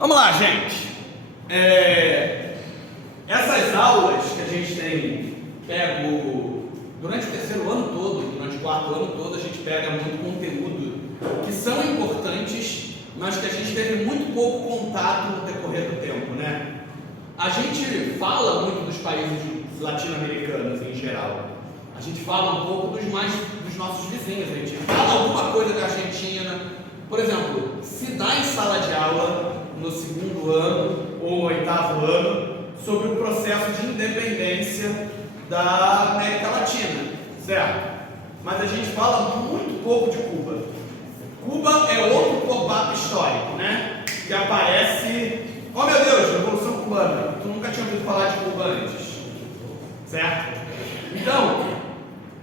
Vamos lá, gente. Essas aulas que a gente tem pego durante o terceiro ano todo, durante o quarto ano todo, a gente pega muito conteúdo que são importantes, mas que a gente teve muito pouco contato no decorrer do tempo, né? A gente fala muito dos países latino-americanos em geral. A gente fala um pouco dos nossos vizinhos. A gente fala alguma coisa da Argentina. Por exemplo, se dá em sala de aula no segundo ano ou no oitavo ano sobre o processo de independência da América Latina, certo? Mas a gente fala muito pouco de Cuba. Cuba é outro pop-up histórico, né? Que aparece... Oh meu Deus, Revolução Cubana. Tu nunca tinha ouvido falar de Cuba antes, certo? Então,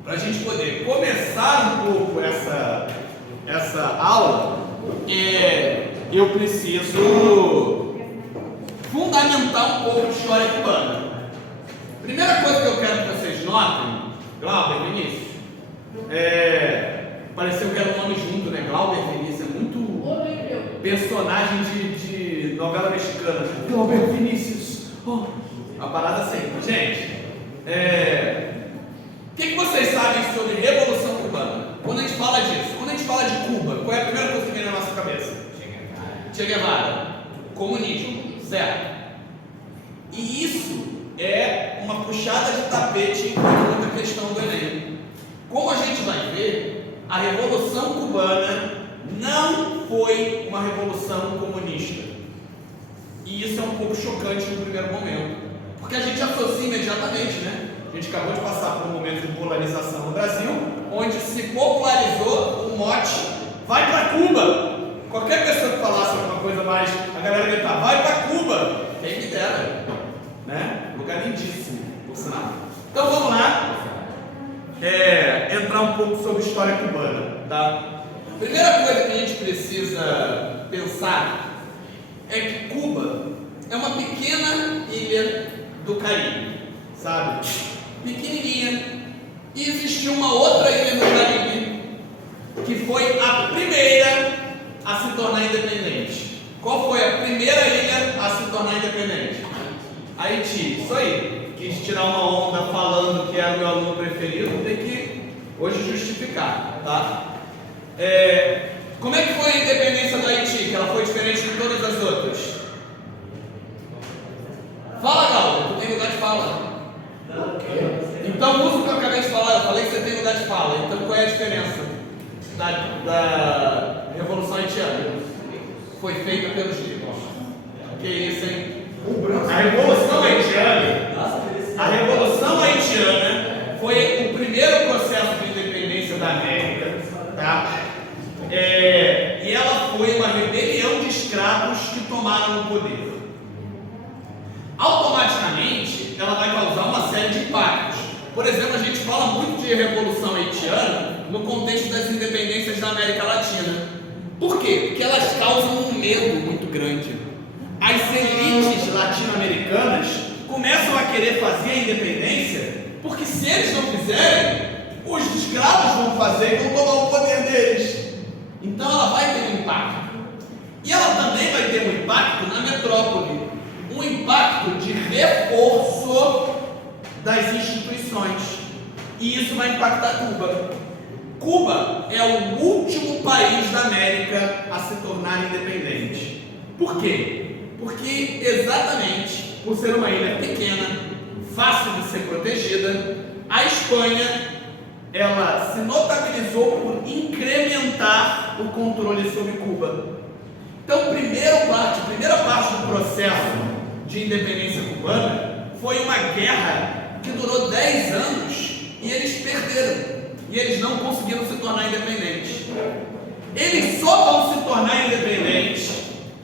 para a gente poder começar um pouco essa aula, eu preciso fundamentar um pouco de história cubana. Primeira coisa que eu quero que vocês notem, Glauber, Vinícius, pareceu que era um nome junto, né? Glauber, Vinícius, é muito personagem de novela mexicana. Glauber, Vinícius, a parada sempre. Gente, o que vocês sabem sobre Revolução Cubana? Quando a gente fala disso, quando a gente fala de Cuba, qual é a primeira coisa que vem na nossa cabeça? Che Guevara, comunismo, certo? E isso é uma puxada de tapete em outra questão do Enem. Como a gente vai ver, a Revolução Cubana não foi uma revolução comunista. E isso é um pouco chocante no primeiro momento, porque a gente associa imediatamente, né? A gente acabou de passar por um momento de polarização no Brasil, onde se popularizou o mote vai para Cuba. Qualquer pessoa que falasse alguma coisa mais, a galera gritar, vai para Cuba, quem me dera, né? Lugar lindíssimo, por sinal. Então vamos lá, entrar um pouco sobre história cubana, tá? Primeira coisa que a gente precisa pensar é que Cuba é uma pequena ilha do Caribe, sabe? Pequenininha. E existiu uma outra ilha no Caribe que foi a primeira a se tornar independente. Qual foi a primeira ilha a se tornar independente? Haiti. Isso aí. Quis tirar uma onda falando que era o meu aluno preferido, tem que hoje justificar, tá? Como é que foi a independência do Haiti? Que ela foi diferente de todas as outras? Fala, Galder, tu tem lugar de fala. Então usa o que eu acabei de falar. Eu falei que você tem lugar de fala. Então qual é a diferença da Revolução Haitiana? Foi feita pelos ricos. Que isso, hein? A Revolução Haitiana foi o primeiro processo de independência da América, tá? E ela foi uma rebelião de escravos que tomaram o poder. Automaticamente, ela vai causar uma série de impactos. Por exemplo, a gente fala muito de Revolução Haitiana no contexto das independências da América Latina. Por quê? Porque elas causam um medo muito grande. As elites latino-americanas começam a querer fazer a independência porque se eles não fizerem, os escravos vão fazer e vão tomar o poder deles. Então ela vai ter um impacto. E ela também vai ter um impacto na metrópole. Um impacto de reforço das instituições. E isso vai impactar Cuba. Cuba é o último país da América a se tornar independente. Por quê? Porque exatamente por ser uma ilha pequena, fácil de ser protegida, a Espanha ela se notabilizou por incrementar o controle sobre Cuba. Então, a primeira parte do processo de independência cubana foi uma guerra que durou 10 anos e eles perderam. E eles não conseguiram se tornar independentes. Eles só vão se tornar independentes,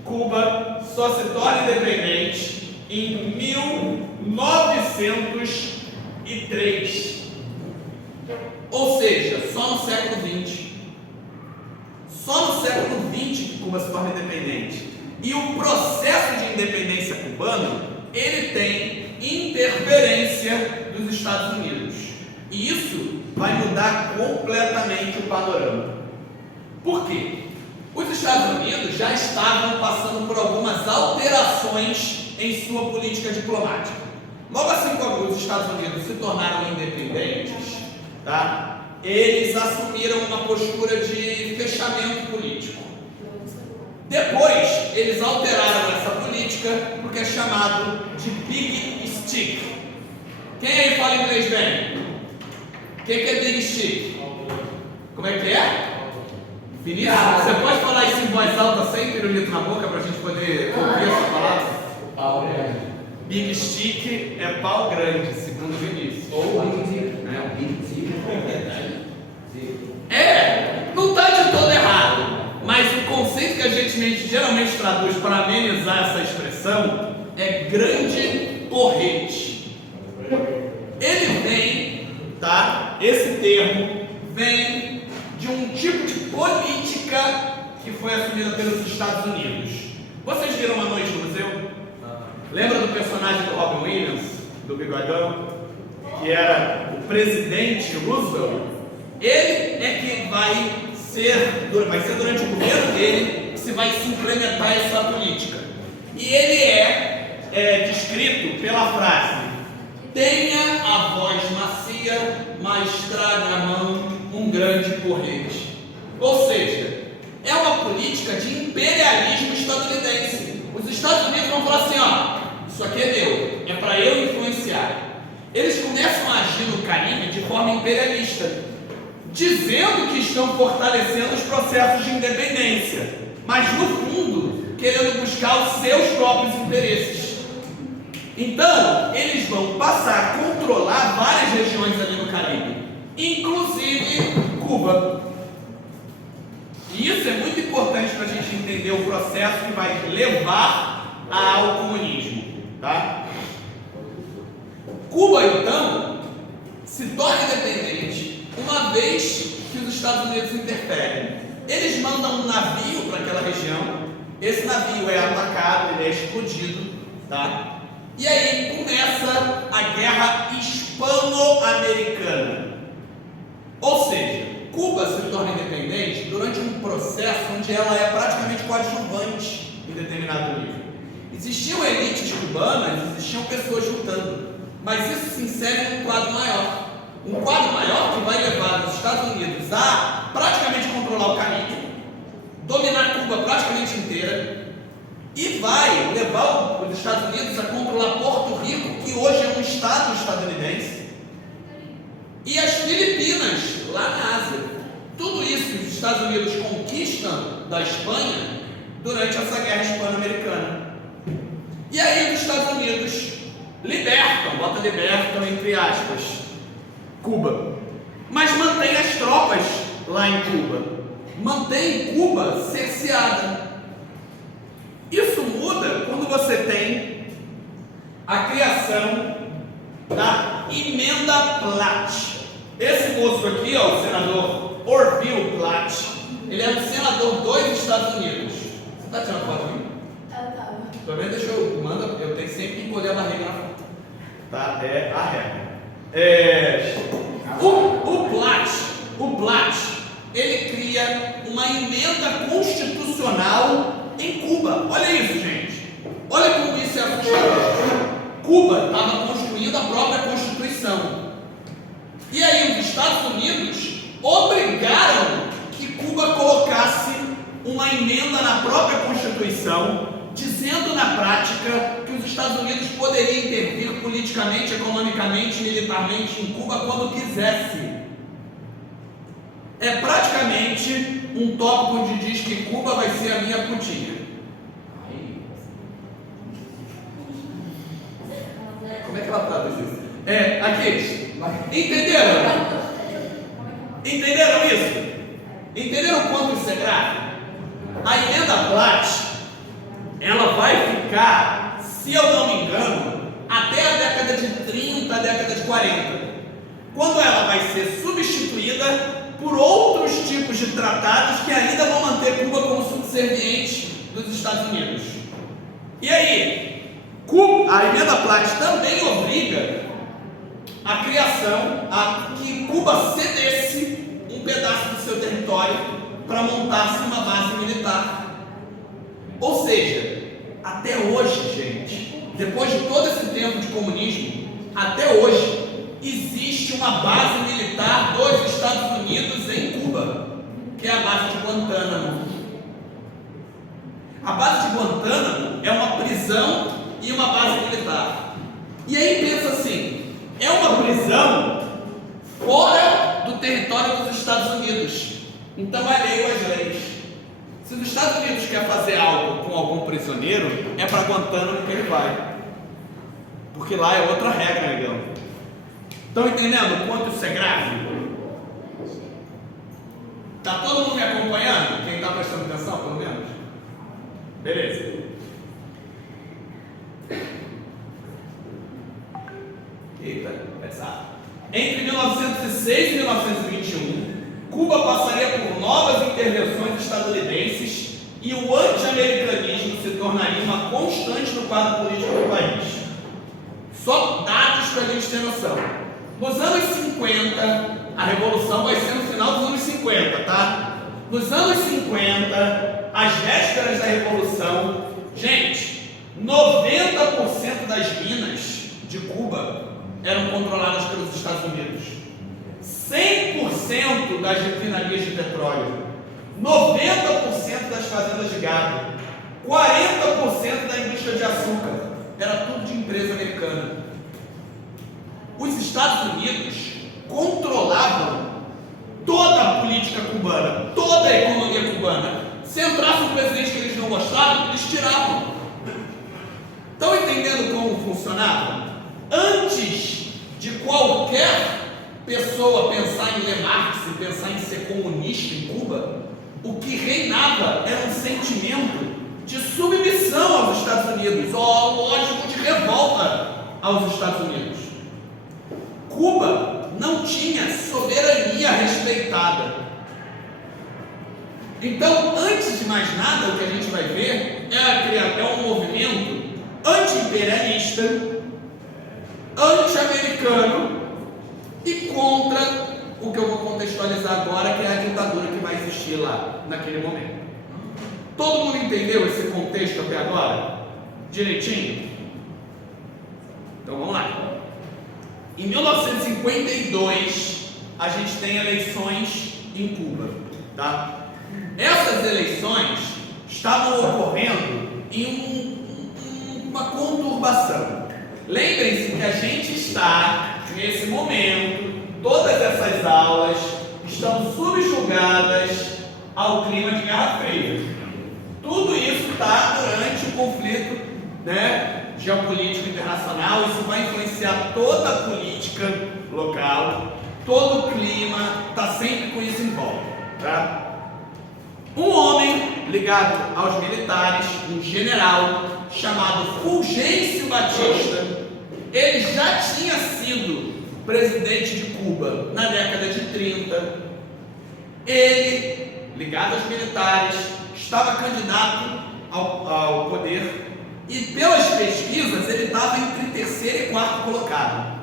Cuba só se torna independente em 1903. Ou seja, só no século XX. Só no século XX que Cuba se torna independente. E o processo de independência cubano, ele tem interferência dos Estados Unidos. E isso vai mudar completamente o panorama. Por quê? Os Estados Unidos já estavam passando por algumas alterações alterações em sua política diplomática. Logo assim como os Estados Unidos se tornaram independentes, tá? Eles assumiram uma postura de fechamento político. Depois, eles alteraram essa política porque é chamado de Big Stick. Quem aí fala inglês bem? O que é Big Stick? Como é que é? Vinícius, você pode falar isso em voz alta sem pirulito na boca para a gente poder ouvir essa palavra? Pau grande. Big Stick é pau grande, segundo Vinícius. Ou Big Tick, né? Big Tick. Não está de todo errado, mas o conceito que a gente geralmente traduz para amenizar essa expressão é grande porrete. Ele vem, tá? Esse termo vem de um tipo de política que foi assumida pelos Estados Unidos. Vocês viram Uma Noite no Museu? Lembra do personagem do Robin Williams, do Bigodão? Que era o presidente Roosevelt? Ele é que vai ser durante o governo dele que se vai se implementar essa política. E ele é descrito pela frase: tenha a voz macia, mas traga à mão um grande porrete. Ou seja, é uma política de imperialismo estadunidense. Os Estados Unidos vão falar assim, ó, isso aqui é meu, é para eu influenciar. Eles começam a agir no Caribe de forma imperialista, dizendo que estão fortalecendo os processos de independência, mas no fundo querendo buscar os seus próprios interesses. Então, eles vão passar a controlar várias regiões ali no Caribe, inclusive Cuba. E isso é muito importante para a gente entender o processo que vai levar ao comunismo, tá? Cuba, então, se torna independente uma vez que os Estados Unidos interferem. Eles mandam um navio para aquela região, esse navio é atacado, ele é explodido, tá? E aí começa a Guerra Hispano-Americana. Ou seja, Cuba se torna independente durante um processo onde ela é praticamente coadjuvante em determinado nível. Existiam elites cubanas, existiam pessoas lutando, mas isso se insere num quadro maior. Um quadro maior que vai levar os Estados Unidos a praticamente controlar o Caribe, dominar Cuba praticamente inteira, e vai levar os Estados Unidos a controlar Porto Rico, que hoje é um estado estadunidense, e as Filipinas, lá na Ásia. Tudo isso que os Estados Unidos conquistam da Espanha durante essa guerra hispano-americana. E aí os Estados Unidos libertam entre aspas, Cuba, mas mantém as tropas lá em Cuba, mantém Cuba cerceada. Isso muda quando você tem a criação da Emenda Platt. Esse moço aqui, ó, o senador Orville Platt, ele é um senador dos Estados Unidos. Você está tirando foto aqui? Pelo menos deixa eu tenho sempre que encolher a barriga na foto. Tá? É a regra. O Platt, ele cria uma emenda constitucional em Cuba. Olha isso, gente. Olha como isso é assustador. Cuba estava construindo a própria Constituição. E aí os Estados Unidos obrigaram que Cuba colocasse uma emenda na própria Constituição, dizendo na prática que os Estados Unidos poderiam intervir politicamente, economicamente, militarmente em Cuba quando quisesse. É praticamente um tópico onde diz que Cuba vai ser a minha putinha. Como é que ela traduz isso? Aqui. Entenderam? Entenderam isso? Entenderam quanto isso é grave? A emenda Platt, ela vai ficar, se eu não me engano, até a década de 30, a década de 40, quando ela vai ser substituída por outros tipos de tratados que ainda vão manter Cuba como subserviente dos Estados Unidos. E aí, a emenda Platt também obriga a criação, a que Cuba cedesse um pedaço do seu território para montar-se uma base militar. Ou seja, até hoje, gente, depois de todo esse tempo de comunismo, até hoje, existe uma base militar dos Estados Unidos em Cuba, que é a base de Guantánamo. A base de Guantánamo é uma prisão e uma base militar. E aí pensa assim, é uma prisão fora do território dos Estados Unidos. Então é lei ou as leis. Se os Estados Unidos quer fazer algo com algum prisioneiro, é para Guantánamo que ele vai. Porque lá é outra regra, negão. Estão entendendo o quanto isso é grave? Tá todo mundo me acompanhando? Quem está prestando atenção, pelo menos? Beleza. Eita, pesado. Entre 1906 e 1921, Cuba passaria por novas intervenções estadunidenses e o anti-americanismo se tornaria uma constante no quadro político do país. Só dados para a gente ter noção. Nos anos 50, a revolução vai ser no final dos anos 50, tá? Nos anos 50, às vésperas da revolução, gente, 90% das minas de Cuba eram controladas pelos Estados Unidos. 100% das refinarias de petróleo, 90% das fazendas de gado, 40% da indústria de açúcar, era tudo de empresa americana. Os Estados Unidos controlavam toda a política cubana, toda a economia cubana. Se entrasse um presidente que eles não gostavam, eles tiravam. Estão entendendo como funcionava? Antes de qualquer pessoa pensar em ler Marx e pensar em ser comunista em Cuba, o que reinava era um sentimento de submissão aos Estados Unidos, ou lógico, de revolta aos Estados Unidos. Cuba não tinha soberania respeitada. Então, antes de mais nada, o que a gente vai ver é um movimento anti-imperialista, anti-americano e contra o que eu vou contextualizar agora, que é a ditadura que vai existir lá naquele momento. Todo mundo entendeu esse contexto até agora? Direitinho? Então vamos lá. Em 1952, a gente tem eleições em Cuba, tá? Essas eleições estavam ocorrendo em uma conturbação. Lembrem-se que a gente está, nesse momento, todas essas aulas estão subjugadas ao clima de Guerra Fria. Tudo isso está durante o conflito, geopolítico internacional. Isso vai influenciar toda a política local, todo o clima, está sempre com isso em volta, tá? Um homem ligado aos militares, um general chamado Fulgêncio Batista, ele já tinha sido presidente de Cuba na década de 30. Ele, ligado aos militares, estava candidato ao poder e, pelas pesquisas, ele estava entre terceiro e quarto colocado.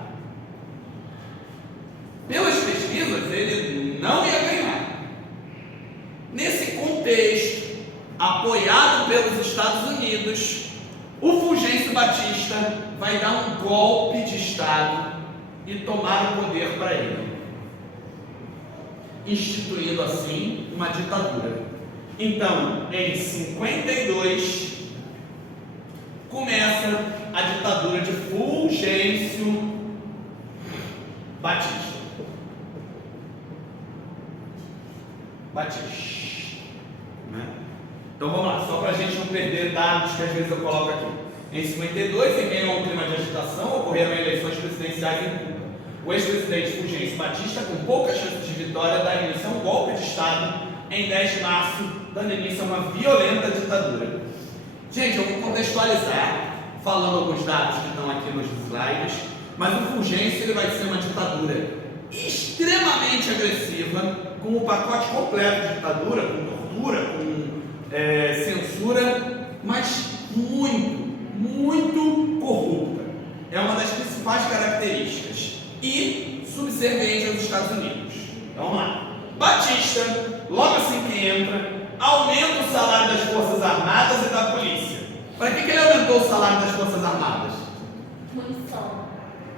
Pelas pesquisas, ele não ia ganhar. Nesse contexto, apoiado pelos Estados Unidos, o Fulgêncio Batista vai dar um golpe de Estado e tomar o poder para ele, instituindo assim uma ditadura. Então, em 52, começa a ditadura de Fulgêncio Batista. Então vamos lá, só para a gente não perder dados que às vezes eu coloco aqui. Em 52, em meio a um clima de agitação, ocorreram eleições presidenciais em Cuba. O ex-presidente Fulgêncio Batista, com poucas chances de vitória, dá início a um golpe de Estado em 10 de março, dando início a uma violenta ditadura. Gente, eu vou contextualizar, falando alguns dados que estão aqui nos slides, mas o Fulgêncio ele vai ser uma ditadura extremamente agressiva, com o pacote completo de ditadura, com tortura, com censura, mas muito corrupta. É uma das principais características. E subserviente aos Estados Unidos. Então vamos lá. Batista, logo assim que entra, aumenta o salário das Forças Armadas e da Polícia. Para que ele aumentou o salário das Forças Armadas? Munição.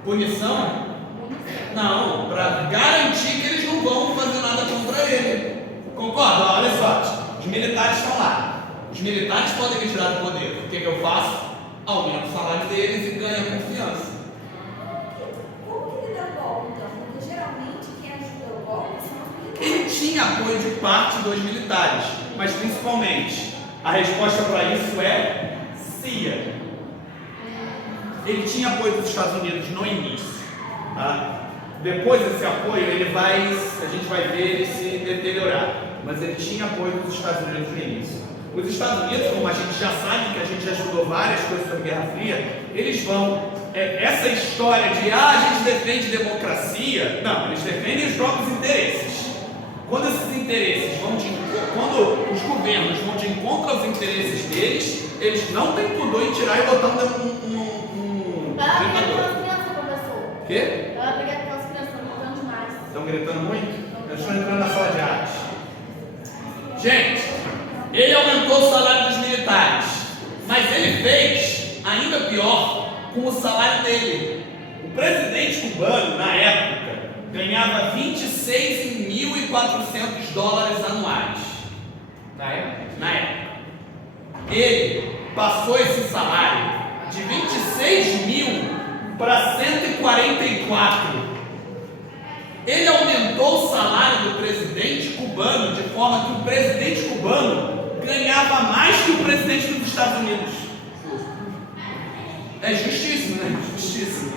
Punição? Não, para garantir que eles não vão fazer nada contra ele. Concorda? Olha só, os militares estão lá. Os militares podem me tirar do poder. O que eu faço? Aumento o salário deles e ganho confiança. Como que ele dá golpe, então? Porque geralmente quem ajuda o golpe são os militares. Ele tinha apoio de parte dos militares, mas principalmente a resposta para isso é CIA. Ele tinha apoio dos Estados Unidos no início, tá? Depois desse apoio, a gente vai ver ele se deteriorar, mas ele tinha apoio dos Estados Unidos no início. Os Estados Unidos, como a gente já sabe, que a gente já estudou várias coisas sobre Guerra Fria, eles vão, essa história de, a gente defende democracia, não, eles defendem os próprios interesses. Quando esses interesses quando os governos vão de encontro aos interesses deles, eles não têm pudor em tirar e botar um Ela briga ditador. pelas crianças, professor. O quê? Ela briga pelas crianças, estão gritando demais. Estão gritando muito? Eu estou entrando na sala de artes. Gente, ele aumentou o salário dos militares, mas ele fez ainda pior com o salário dele. O presidente cubano, na época, ganhava $26.400 anuais. Na época? Na época. Ele passou esse salário de 26 mil para 144. Ele aumentou o salário do presidente cubano de forma que o presidente cubano ganhava mais que o presidente dos Estados Unidos. É justíssimo, né? Justíssimo.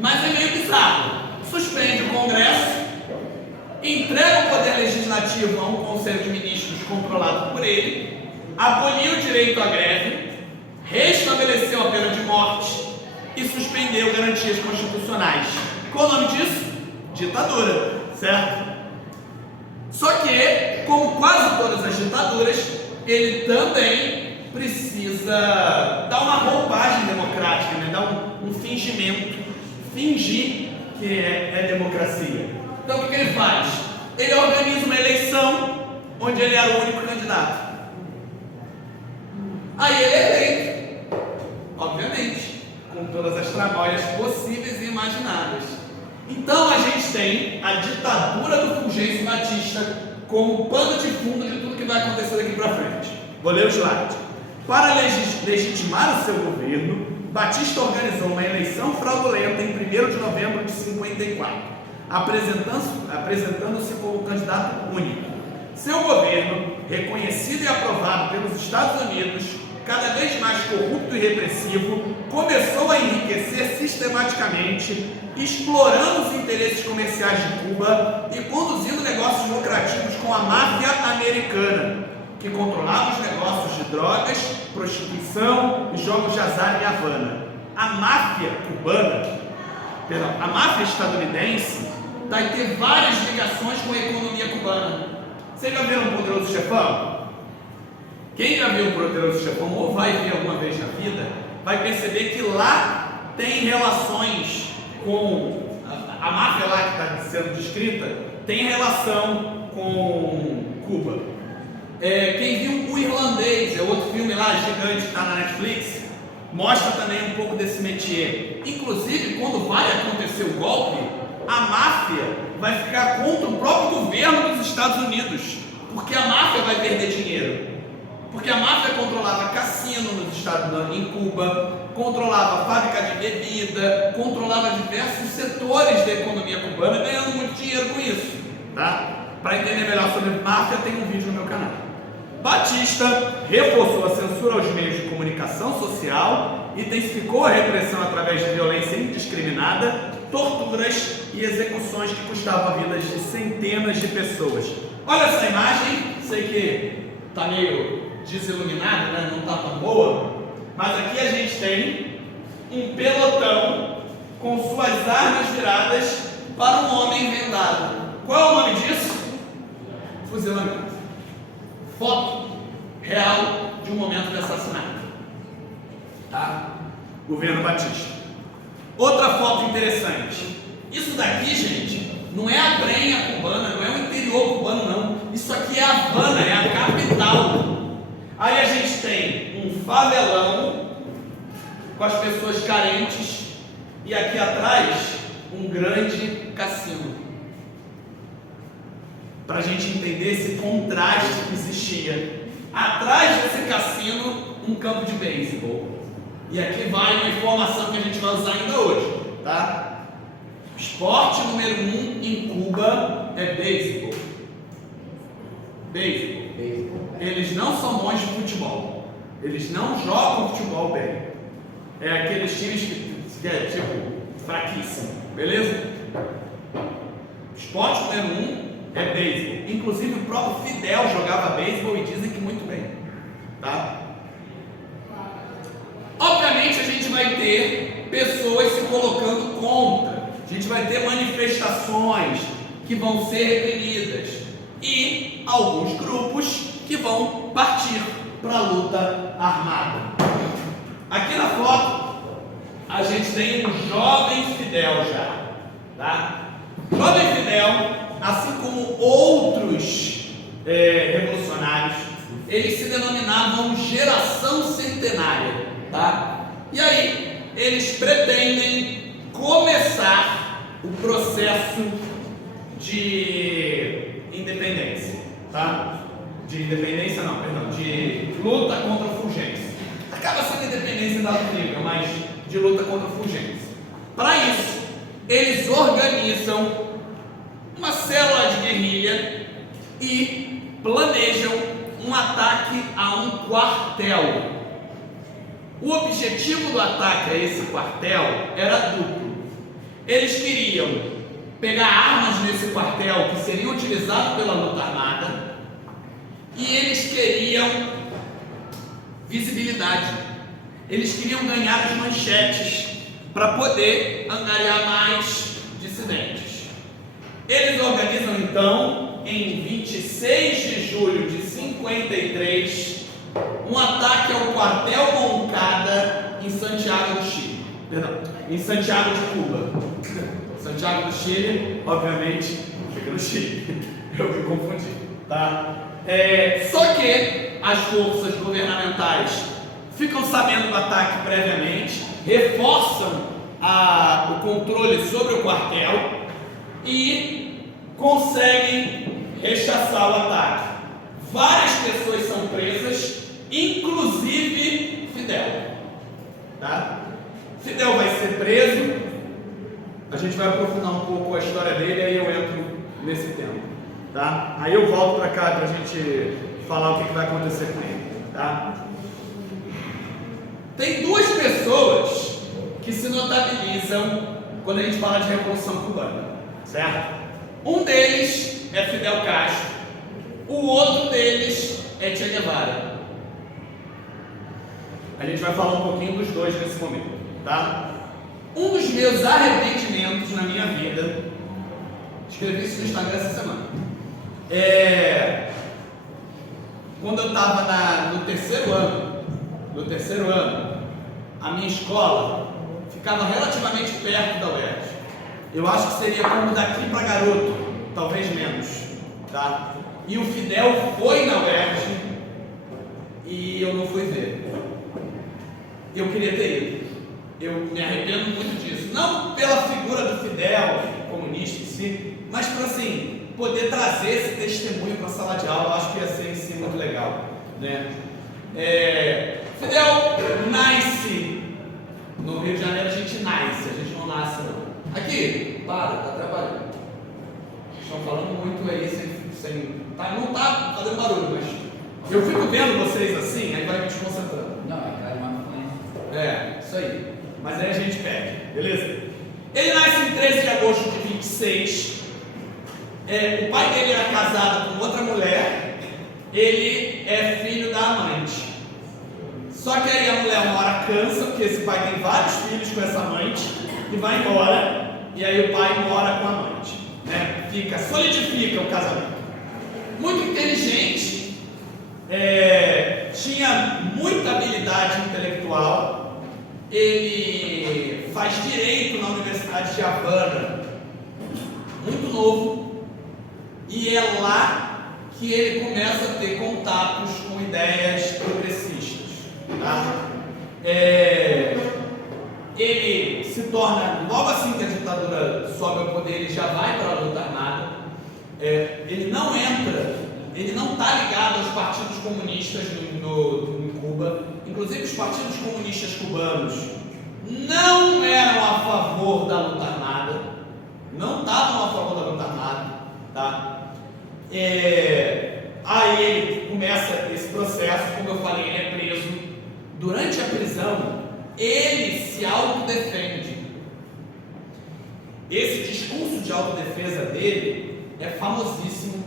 Mas é meio bizarro. Suspende o Congresso, entrega o poder legislativo a um Conselho de Ministros controlado por ele, aboliu o direito à greve, restabeleceu a pena de morte e suspendeu garantias constitucionais. Qual o nome disso? Ditadura, certo? Só que, como quase todas as ditaduras, ele também precisa dar uma roupagem democrática, né? Dar um fingimento, fingir que é democracia. Então o que ele faz? Ele organiza uma eleição onde ele era o único candidato. Aí ele é eleito, obviamente, com todas as tramóias possíveis e imagináveis. Então a gente tem a ditadura do Fulgêncio Batista como pano de fundo de tudo que vai acontecer daqui para frente. Vou ler o slide. Para legitimar o seu governo, Batista organizou uma eleição fraudulenta em 1º de novembro de 54, apresentando-se como candidato único. Seu governo, reconhecido e aprovado pelos Estados Unidos, cada vez mais corrupto e repressivo, começou a enriquecer sistematicamente, explorando os interesses comerciais de Cuba e conduzindo negócios lucrativos com a máfia americana, que controlava os negócios de drogas, prostituição e jogos de azar em Havana. A máfia estadunidense vai ter várias ligações com a economia cubana. Vocês já viram o Poderoso Chefão? Quem já viu o Poderoso Chefão ou vai ver alguma vez na vida, vai perceber que lá tem relações com a máfia lá que está sendo descrita, tem relação com Cuba. Quem viu O Irlandês, é outro filme lá gigante que está na Netflix, mostra também um pouco desse métier. Inclusive, quando vai acontecer o golpe, a máfia vai ficar contra o próprio governo dos Estados Unidos, porque a máfia vai perder dinheiro. Porque a máfia controlava cassino nos Estados Unidos, em Cuba, controlava fábrica de bebida, controlava diversos setores da economia cubana, ganhando muito dinheiro com isso, tá? Para entender melhor sobre máfia, tem um vídeo no meu canal. Batista reforçou a censura aos meios de comunicação social, intensificou a repressão através de violência indiscriminada, torturas e execuções que custavam a vida de centenas de pessoas. Olha essa imagem, sei que está meio desiluminada, né? Não está tão boa, mas aqui a gente tem um pelotão com suas armas viradas para um homem vendado. Qual é o nome disso? Fuzilamento. Foto real de um momento de assassinato. Tá? Governo Batista. Outra foto interessante. Isso daqui, gente, não é a Brenha cubana, não é o interior cubano, não. Isso aqui é Havana, é a capital. Aí a gente tem um favelão com as pessoas carentes, e aqui atrás um grande cassino. Para a gente entender esse contraste que existia. Atrás desse cassino, um campo de beisebol. E aqui vai uma informação que a gente vai usar ainda hoje, tá? Esporte número 1 em Cuba é beisebol. Beisebol. Eles não são bons de futebol. Eles não jogam futebol bem. É aqueles times que é tipo fraquíssimo, beleza? Esporte número 1 é beisebol. Inclusive o próprio Fidel jogava beisebol e dizem que muito bem, tá? Obviamente a gente vai ter pessoas se colocando contra. A gente vai ter manifestações que vão ser reprimidas e alguns grupos que vão partir para a luta armada. Aqui na foto a gente tem um jovem Fidel já, tá? Jovem Fidel, assim como outros revolucionários, eles se denominavam geração centenária, tá? E aí eles pretendem começar o processo de independência, tá? De independência não, perdão, de luta contra a Fulgência. Acaba sendo independência da nível, mas de luta contra a Fulgência. Para isso, eles organizam uma célula de guerrilha e planejam um ataque a um quartel. O objetivo do ataque a esse quartel era duplo. Eles queriam pegar armas nesse quartel que seriam utilizadas pela luta armada e eles queriam visibilidade. Eles queriam ganhar as manchetes para poder angariar mais dissidentes. Eles organizam então, em 26 de julho de 53, um ataque ao quartel Moncada em Santiago do Chile. Perdão, em Santiago de Cuba. Santiago do Chile, obviamente, fica no Chile. Eu me confundi, tá? Só que as forças governamentais ficam sabendo do ataque previamente, reforçam o controle sobre o quartel e conseguem rechaçar o ataque. Várias pessoas são presas, inclusive Fidel, tá? Fidel vai ser preso, a gente vai aprofundar um pouco a história dele, aí eu entro nesse tema, tá? Aí eu volto para cá para a gente falar o que vai acontecer com ele, tá? Tem duas pessoas que se notabilizam quando a gente fala de Revolução Cubana, certo? Um deles é Fidel Castro, o outro deles é Che Guevara. A gente vai falar um pouquinho dos dois nesse momento, tá? Um dos meus arrependimentos na minha vida, escrevi isso no Instagram essa semana, quando eu estava no terceiro ano, a minha escola ficava relativamente perto da UERJ. Eu acho que seria como daqui para Garoto, talvez menos, tá? E o Fidel foi na UERJ e eu não fui ver. Eu queria ter ido. Eu me arrependo muito disso. Não pela figura do Fidel, comunista em si, mas para assim, poder trazer esse testemunho para a sala de aula. Eu acho que ia ser em si muito legal, né? Fidel nasce no Rio de Janeiro. A gente nasce, a gente não nasce não. Aqui, para, tá trabalhando. Estão falando muito aí não tá fazendo barulho, mas eu fico vendo vocês assim, aí vai me desconcentrando. Não, é cara, uma Isso aí. Mas aí a gente perde, beleza? Ele nasce em 13 de agosto de 26. O pai dele era casado com outra mulher. Ele é filho da amante. Só que aí a mulher uma hora cansa, porque esse pai tem vários filhos com essa amante, e vai embora, e aí o pai mora com a amante, né? Solidifica o casamento. Muito inteligente, tinha muita habilidade intelectual. Ele faz direito na Universidade de Havana, muito novo, e é lá que ele começa a ter contatos com ideias progressistas, tá? torna, logo assim que a ditadura sobe ao poder, ele já vai para a luta armada. Ele não entra, ele não está ligado aos partidos comunistas em Cuba. Inclusive os partidos comunistas cubanos não eram a favor da luta armada, não estavam a favor da luta armada, tá? Aí ele começa esse processo, como eu falei, ele é preso. Durante a prisão, ele se autodefende. Esse discurso de autodefesa dele é famosíssimo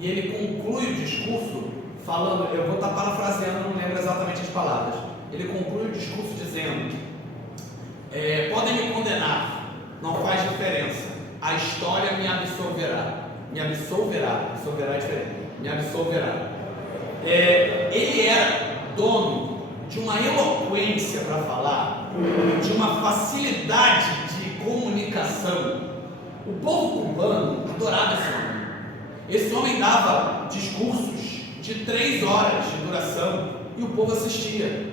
e ele conclui o discurso falando, eu vou estar parafraseando, não lembro exatamente as palavras. Ele conclui o discurso dizendo: podem me condenar, não faz diferença, a história me absolverá. Me absolverá é diferente, me absolverá. Ele era dono de uma eloquência para falar, de uma facilidade de comunicação. O povo cubano adorava esse homem. Esse homem dava discursos de 3 horas de duração e o povo assistia.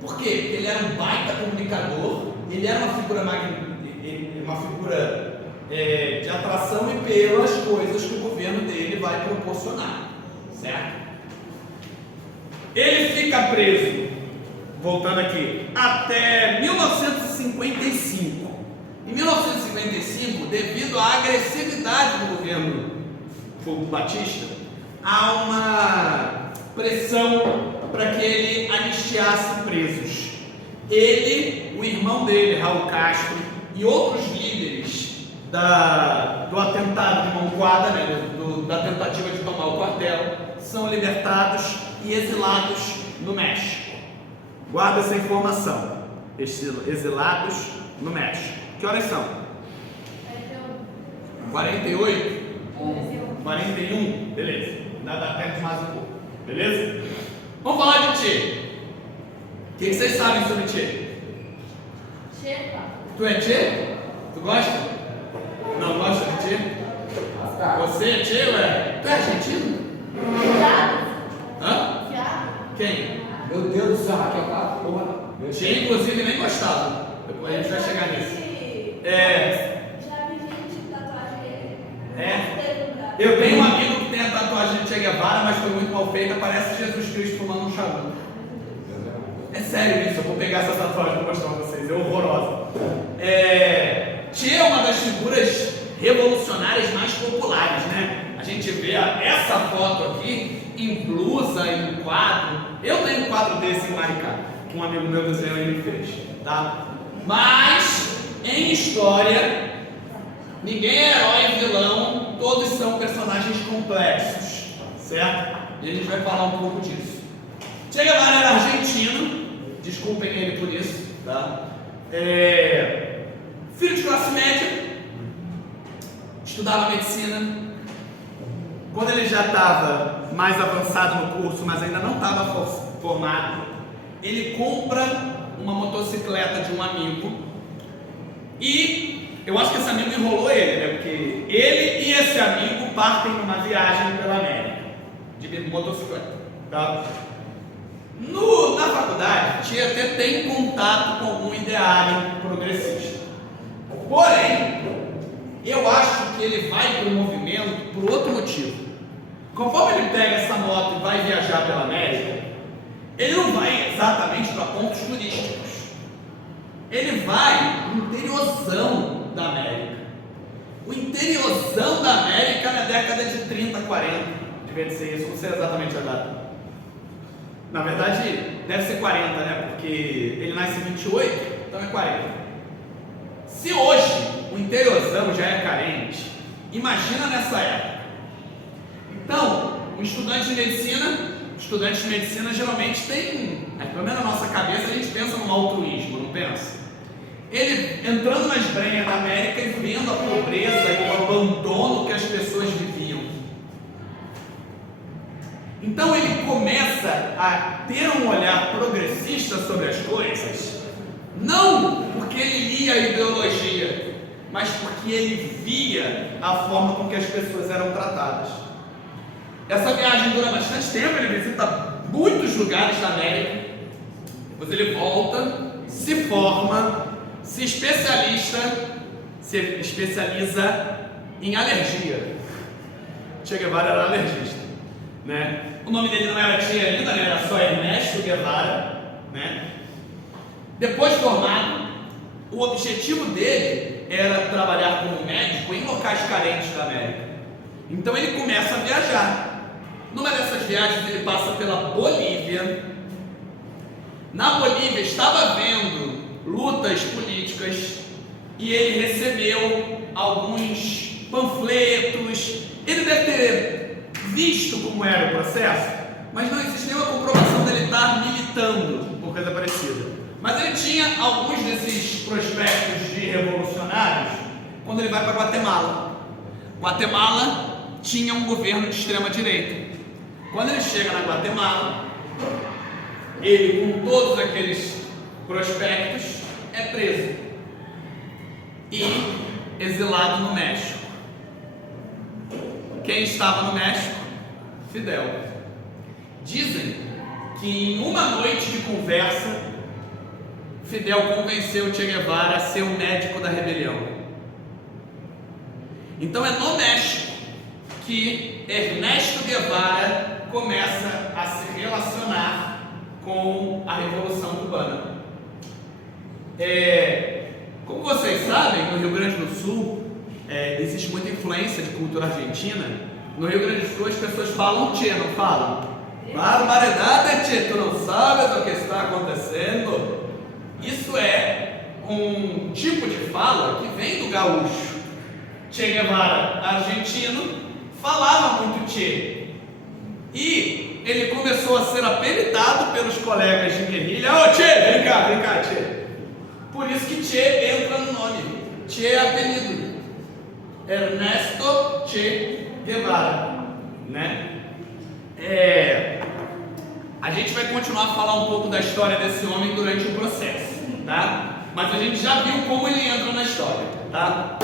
Por quê? Porque ele era um baita comunicador, ele era uma figura de atração e pelas coisas que o governo dele vai proporcionar, certo? Ele fica preso, voltando aqui, até 1955. Em 1955, devido à agressividade do governo Batista, há uma pressão para que ele anistiasse presos. Ele, o irmão dele, Raul Castro, e outros líderes do atentado de Moncada, da tentativa de tomar o quartel, são libertados e exilados no México. Guarda essa informação. Exilados no México. Que horas são? 48? 41? Beleza. Dá tempo mais um pouco. Beleza? Vamos falar de Che. O que vocês sabem sobre Che? Tu é Che? Tu gosta? Não gosta de Che? Você é Che, ué? Tu é argentino? Hã? Quem? Meu Deus do céu, Raquel, tá porra. Che, inclusive, nem gostava. Depois a gente vai chegar nisso. Já vi gente de tatuagem. Eu tenho um amigo que tem a tatuagem de Che Guevara, mas foi muito mal feita, parece Jesus Cristo fumando um charuto. É sério isso, eu vou pegar essa tatuagem para mostrar para vocês, é horrorosa. Che é uma das figuras revolucionárias mais populares, né? A gente vê essa foto aqui em blusa, em quadro. Eu tenho um quadro desse em Maricá, que um amigo meu desenhou e me fez, tá? Mas, em história, ninguém é herói e vilão, todos são personagens complexos, certo? E a gente vai falar um pouco disso. Che Guevara era argentino, desculpem ele por isso, tá? Filho de classe média, estudava medicina. Quando ele já estava mais avançado no curso, mas ainda não estava formado, ele compra uma motocicleta de um amigo e eu acho que esse amigo enrolou ele, né? Porque ele e esse amigo partem numa viagem pela América de motocicleta, tá? Na faculdade, Che até tem contato com algum ideário progressista. Porém, eu acho que ele vai para o movimento por outro motivo. Conforme ele pega essa moto e vai viajar pela América, ele não vai exatamente para pontos turísticos. Ele vai no interiorzão da América. O interiorzão da América na década de 30, 40, devia ser isso, não sei exatamente a data. Na verdade, deve ser 40, né? Porque ele nasce em 28, então é 40. Se hoje o interiorzão já é carente, imagina nessa época. Então, um estudante de medicina geralmente tem, pelo menos na nossa cabeça, a gente pensa no altruísmo, não pensa? Ele entrando nas brenhas da América e vendo a pobreza e o abandono que as pessoas viviam. Então ele começa a ter um olhar progressista sobre as coisas, não porque ele lia a ideologia, mas porque ele via a forma com que as pessoas eram tratadas. Essa viagem dura bastante tempo, ele visita muitos lugares da América, depois ele volta, se forma, se especializa em alergia. Che Guevara era alergista, né? O nome dele não era Che ainda, né? Era só Ernesto Guevara, né? Depois de formado, o objetivo dele era trabalhar como médico em locais carentes da América. Então ele começa a viajar. Numa dessas viagens ele passa pela Bolívia. Na Bolívia estava havendo lutas políticas e ele recebeu alguns panfletos. Ele deve ter visto como era o processo, mas não existe nenhuma comprovação dele estar militando por coisa parecida. Mas ele tinha alguns desses prospectos de revolucionários quando ele vai para Guatemala. Guatemala tinha um governo de extrema direita. Quando ele chega na Guatemala, ele, com todos aqueles prospectos, é preso e exilado no México. Quem estava no México? Fidel. Dizem que em uma noite de conversa, Fidel convenceu Che Guevara a ser o médico da rebelião. Então é no México que Ernesto Guevara começa a se relacionar com a Revolução Cubana. Como vocês sabem, no Rio Grande do Sul existe muita influência de cultura argentina. No Rio Grande do Sul as pessoas falam Che, não falam? Barbaridade, Che, tu não sabes o que está acontecendo? Isso é um tipo de fala que vem do gaúcho. Che Guevara, argentino, falava muito Che. E ele começou a ser apelidado pelos colegas de guerrilha. Ô Che, vem cá, Che. Por isso que Che entra no nome. Che é apelido. Ernesto Che Guevara, né? A gente vai continuar a falar um pouco da história desse homem durante o processo, tá? Mas a gente já viu como ele entra na história, tá?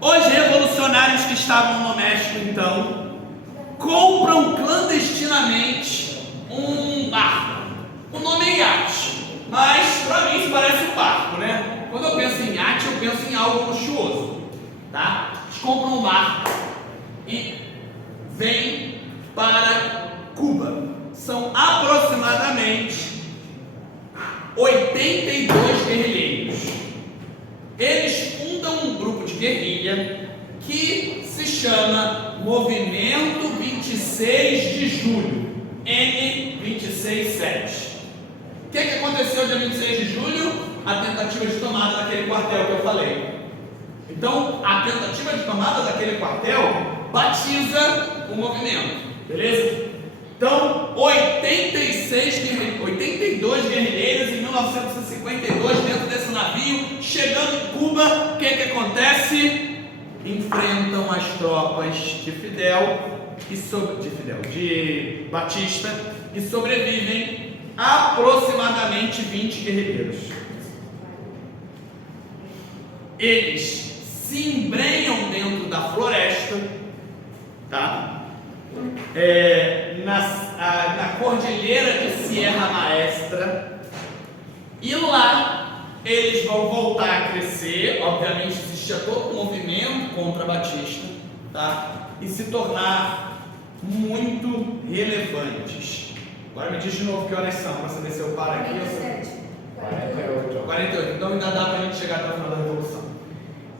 Os revolucionários que estavam no México, então, compram clandestinamente um barco. O nome é iate, mas para mim isso parece um barco, né? Quando eu penso em iate, eu penso em algo luxuoso, tá? Eles compram um barco e vêm para Cuba. São aproximadamente 82 guerrilheiros. Eles fundam um grupo de guerrilha que se chama Movimento 26 de Julho, M267. O que aconteceu dia 26 de julho? A tentativa de tomada daquele quartel que eu falei. Então, a tentativa de tomada daquele quartel batiza o movimento, beleza? Então, 82 guerrilheiros em 1952 dentro desse navio, chegando em Cuba, o que acontece? Enfrentam as tropas de de Batista e sobrevivem aproximadamente 20 guerrilheiros. Eles se embrenham dentro da floresta, tá? Na cordilheira de Sierra Maestra, e lá eles vão voltar a crescer. Obviamente existia todo um movimento contra Batista, tá? E se tornar muito relevantes. Agora me diz de novo que horas são, para saber se eu paro aqui. 48. Então ainda dá para a gente chegar até o final da Revolução.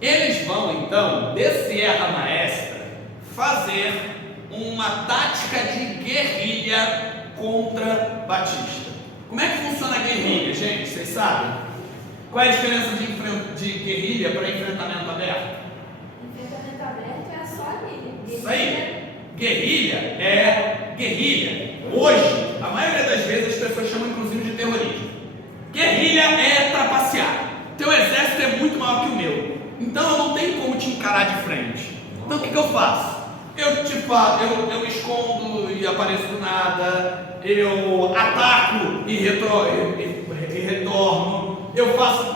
Eles vão então de Sierra Maestra fazer uma tática de guerrilha contra Batista. Como é que funciona a guerrilha, gente? Vocês sabem? Qual é a diferença de guerrilha para enfrentamento aberto? Enfrentamento aberto é só ali. Isso aí. Guerrilha é guerrilha. Hoje, a maioria das vezes as pessoas chamam inclusive de terrorismo. Guerrilha é trapacear. Teu exército é muito maior que o meu. Então eu não tenho como te encarar de frente. Então o que eu faço? Eu escondo e apareço do nada, eu ataco e retorno, eu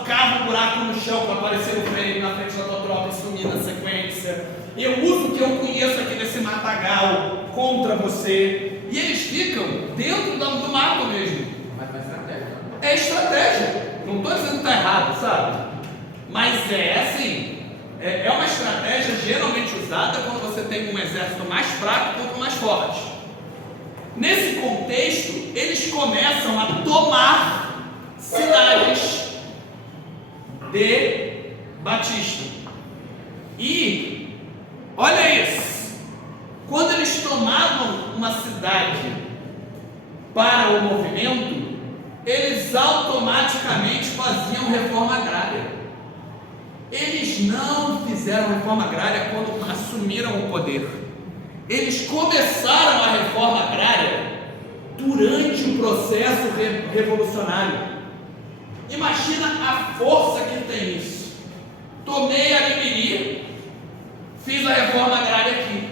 cavo um buraco no chão para aparecer no frame na frente da tua tropa e sumir na sequência, eu uso o que eu conheço aqui nesse matagal contra você, e eles ficam dentro do mato mesmo. Mas é estratégia. É estratégia, não estou dizendo que está errado, sabe? Mas é assim, é uma estratégia geralmente usada quando você tem um exército mais fraco contra o mais forte. Nesse contexto, eles começam a tomar cidades de Batista. E olha isso, quando eles tomavam uma cidade para o movimento, eles automaticamente faziam reforma agrária. Eles não fizeram reforma agrária quando assumiram o poder. Eles começaram a reforma agrária durante o processo revolucionário. Imagina a força que tem isso. Tomei Arimiri, fiz a reforma agrária aqui.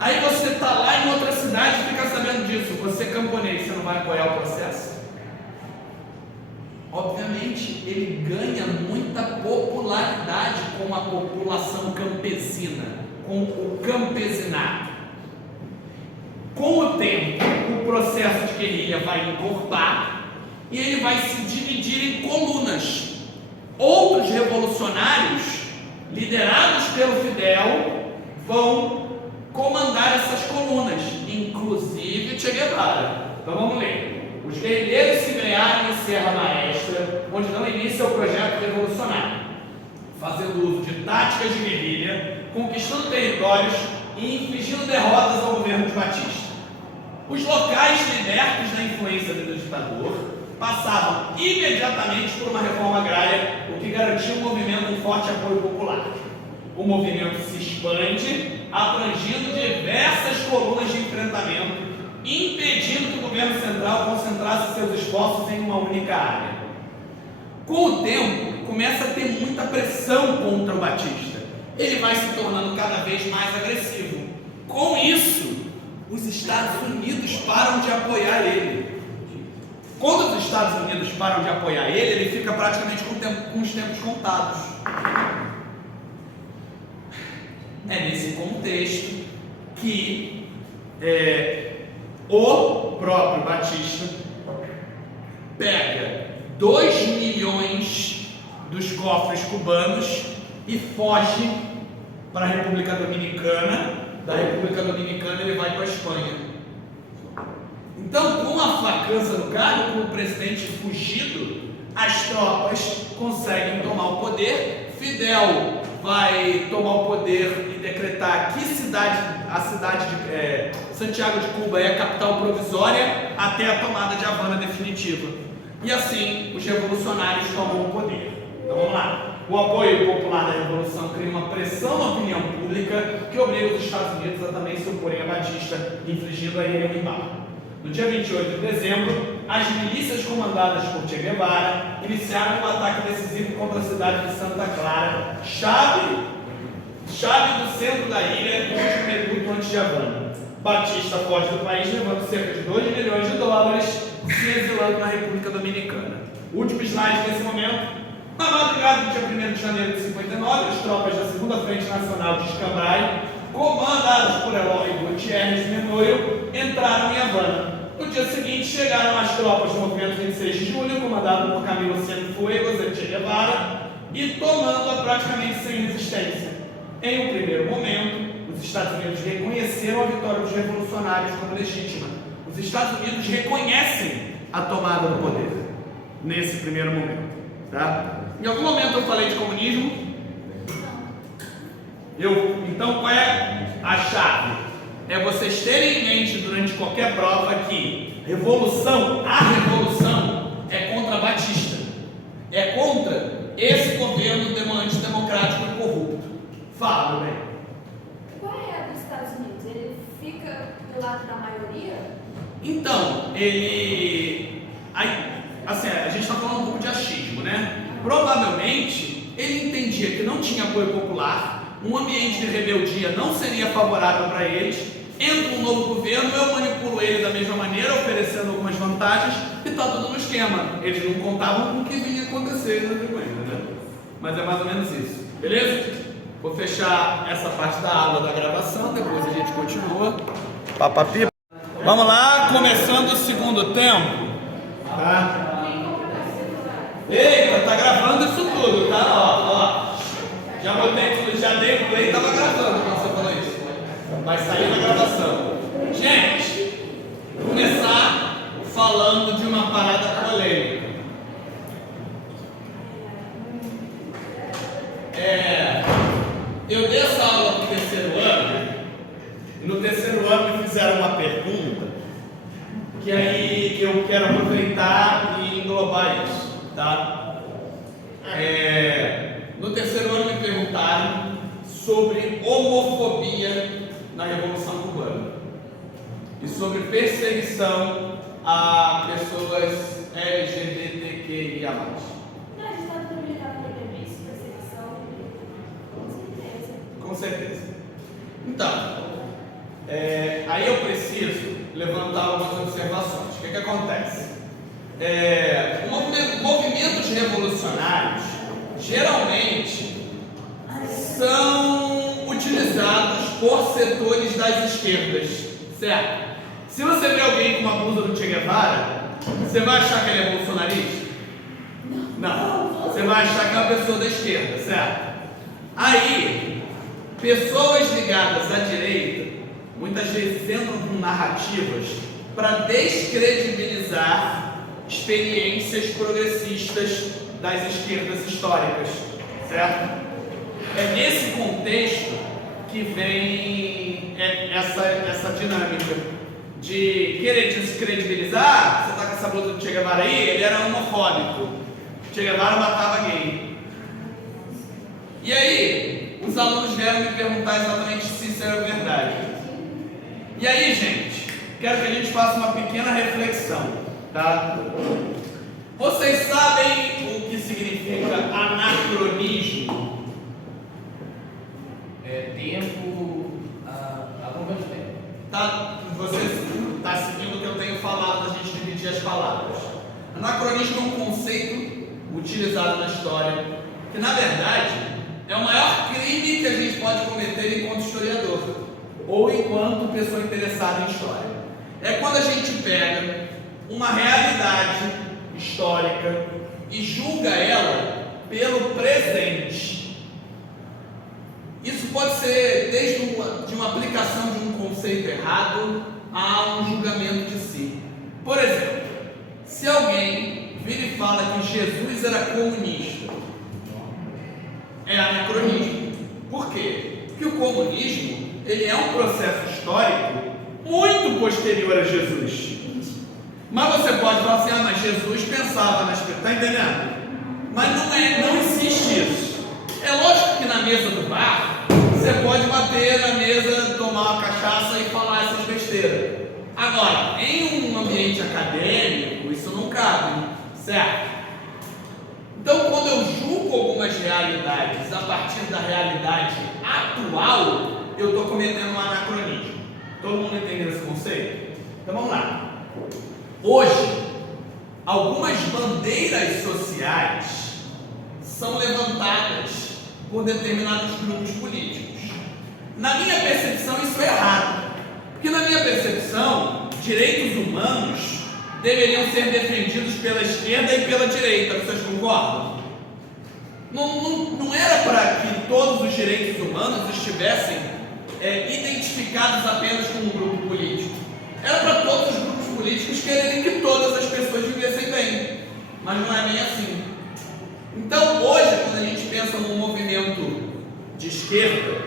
Aí você está lá em outra cidade e fica sabendo disso. Você é camponês, você não vai apoiar o processo? Obviamente, ele ganha muita popularidade com a população campesina, com o campesinato. Com o tempo, o processo de guerrilha vai encorpar e ele vai se dividir em colunas. Outros revolucionários, liderados pelo Fidel, vão comandar essas colunas, inclusive Che Guevara. Então vamos ler. Os guerrilheiros se ganharam em Serra Maestra, onde dão início ao projeto revolucionário, fazendo uso de táticas de guerrilha, conquistando territórios e infligindo derrotas ao governo de Batista. Os locais libertos da influência do ditador passavam imediatamente por uma reforma agrária, o que garantia o movimento um forte apoio popular. O movimento se expande, abrangindo diversas colunas de enfrentamento, impedindo que o governo central concentrasse seus esforços em uma única área. Com o tempo, começa a ter muita pressão contra o Batista. Ele vai se tornando cada vez mais agressivo. Com isso, os Estados Unidos param de apoiar ele. Quando os Estados Unidos param de apoiar ele, ele fica praticamente com os tempos contados. É nesse contexto que o próprio Batista pega 2 milhões dos cofres cubanos e foge para a República Dominicana. Da República Dominicana ele vai para a Espanha. Então, com a vacância do cargo, com o presidente fugido, as tropas conseguem tomar o poder. Fidel vai tomar o poder e decretar que a cidade de Santiago de Cuba é a capital provisória até a tomada de Havana definitiva. E assim, os revolucionários tomam o poder. Então vamos lá. O apoio popular da Revolução cria uma pressão na opinião pública que obriga os Estados Unidos a também se oporem a Batista, infligindo a ele um embargo. No dia 28 de dezembro, as milícias comandadas por Che Guevara iniciaram um ataque decisivo contra a cidade de Santa Clara, chave do centro da ilha, no último reduto antes de Havana. Batista foge do país, levando cerca de 2 milhões de dólares, se exilando na República Dominicana. Último slide nesse momento. Na madrugada do dia 1º de janeiro de 59, as tropas da 2ª Frente Nacional de Escambray, comandadas por Eloy Gutierrez Menoyo, entraram em Havana. No dia seguinte, chegaram as tropas do movimento 26 de julho, comandado por Camilo Cienfuegos e Che Guevara, e tomando-a praticamente sem resistência. Em um primeiro momento, os Estados Unidos reconheceram a vitória dos revolucionários como legítima. Os Estados Unidos reconhecem a tomada do poder nesse primeiro momento. Tá? Em algum momento eu falei de comunismo? Então qual é a chave? É vocês terem em mente durante qualquer prova que a revolução é contra Batista. É contra esse governo antidemocrático e corrupto. Fala, meu bem. Qual é a dos Estados Unidos? Ele fica do lado da maioria? Então, a gente está falando um pouco de achismo, né? Provavelmente, ele entendia que não tinha apoio popular, um ambiente de rebeldia não seria favorável para eles, entra um novo governo, eu manipulo ele da mesma maneira, oferecendo algumas vantagens, e está tudo no esquema. Eles não contavam com o que vinha acontecer na sequência, né? Mas é mais ou menos isso, beleza? Vou fechar essa parte da aula da gravação, depois a gente continua. Papapi. Vamos lá, começando o segundo tempo. Tá? Eita, tá gravando isso tudo, tá? Ó. Já botei tudo, já dei o play e estava gravando quando você falou isso. Vai sair na gravação. Gente, vou começar falando de uma parada polêmica. Eu dei essa aula no terceiro ano, e no terceiro ano me fizeram uma pergunta, que aí eu quero aproveitar e englobar isso, tá? No terceiro ano me perguntaram sobre homofobia na Revolução Cubana e sobre perseguição a pessoas LGBTQIA+. Não, a gente está publicando no BBB, perseguição, com certeza. Com certeza. Então, aí eu preciso levantar algumas observações. O que acontece? Movimentos revolucionários geralmente são utilizados por setores das esquerdas, certo? Se você vê alguém com uma blusa do Che Guevara, você vai achar que ele é bolsonarista? Não. Você vai achar que é uma pessoa da esquerda, certo? Aí, pessoas ligadas à direita muitas vezes entram com narrativas para descredibilizar experiências progressistas das esquerdas históricas, certo? É nesse contexto que vem essa dinâmica de querer descredibilizar. Você está com essa blusa do Che Guevara aí, ele era homofóbico, Che Guevara matava gay. E aí, os alunos vieram me perguntar exatamente se isso era verdade. E aí, gente, quero que a gente faça uma pequena reflexão, tá? Vocês sabem o que significa anacronismo? Tempo, algum tempo. Tá? Você está seguindo o que eu tenho falado, a gente dividir as palavras. Anacronismo é um conceito utilizado na história que, na verdade, é o maior crime que a gente pode cometer enquanto historiador ou enquanto pessoa interessada em história. É quando a gente pega uma realidade histórica e julga ela pelo presente. Isso pode ser desde uma aplicação de um conceito errado a um julgamento de si. Por exemplo, se alguém vira e fala que Jesus era comunista, é anacronismo. Por quê? Porque o comunismo ele é um processo histórico muito posterior a Jesus. Mas você pode falar assim, mas Jesus pensava nas coisas, está entendendo? Mas não existe isso. É lógico que na mesa do bar, você pode bater na mesa, tomar uma cachaça e falar essas besteiras. Agora, em um ambiente acadêmico, isso não cabe, certo? Então, quando eu julgo algumas realidades a partir da realidade atual, eu estou cometendo um anacronismo. Todo mundo entendeu esse conceito? Então vamos lá. Hoje, algumas bandeiras sociais são levantadas por determinados grupos políticos. Na minha percepção, isso é errado. Porque na minha percepção, direitos humanos deveriam ser defendidos pela esquerda e pela direita. Vocês concordam? Não era para que todos os direitos humanos estivessem identificados apenas com um grupo político. Era para todos os grupos políticos quererem que todas as pessoas vivessem bem. Mas não é bem assim. Então, hoje, quando a gente pensa num movimento de esquerda,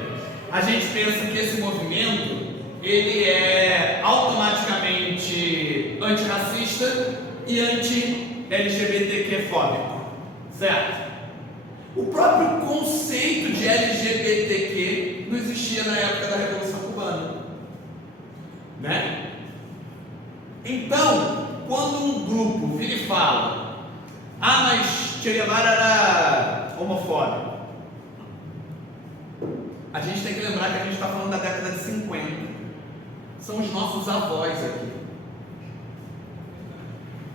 a gente pensa que esse movimento ele é automaticamente antirracista e anti-LGBTQ-fóbico, certo? O próprio conceito de LGBTQ não existia na época da Revolução Cubana, né? Então, quando um grupo vira e fala, mas Che Guevara era homofóbico, a gente tem que lembrar que a gente está falando da década de 50. São os nossos avós aqui.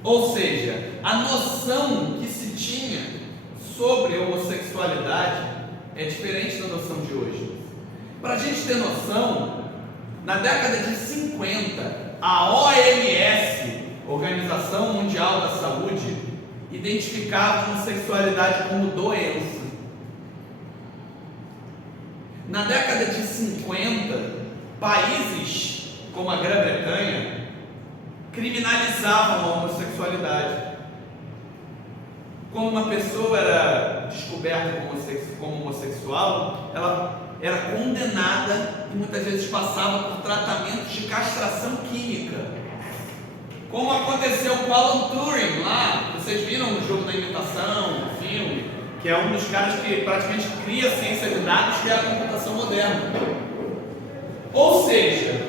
Ou seja, a noção que se tinha sobre homossexualidade é diferente da noção de hoje. Para a gente ter noção, na década de 50, a OMS, Organização Mundial da Saúde, identificava a homossexualidade como doença. na década de 50, países como a Grã-Bretanha criminalizavam a homossexualidade. Quando uma pessoa era descoberta como homossexual, ela era condenada e muitas vezes passava por tratamentos de castração química. Como aconteceu com Alan Turing lá, vocês viram no Jogo da Imitação, no filme, que é um dos caras que praticamente cria a ciência de dados, que é a computação moderna. Ou seja,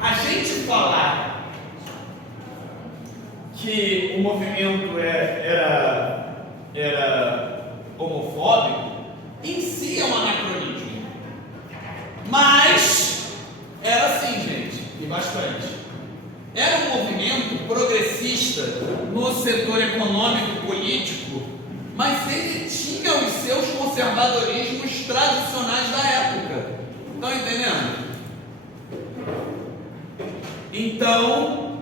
a gente falar que o movimento era homofóbico, em si é um anacronismo. Mas era assim, gente, e bastante. Era um movimento progressista no setor econômico, político, mas ele tinha os seus conservadorismos tradicionais da época. Estão entendendo? Então,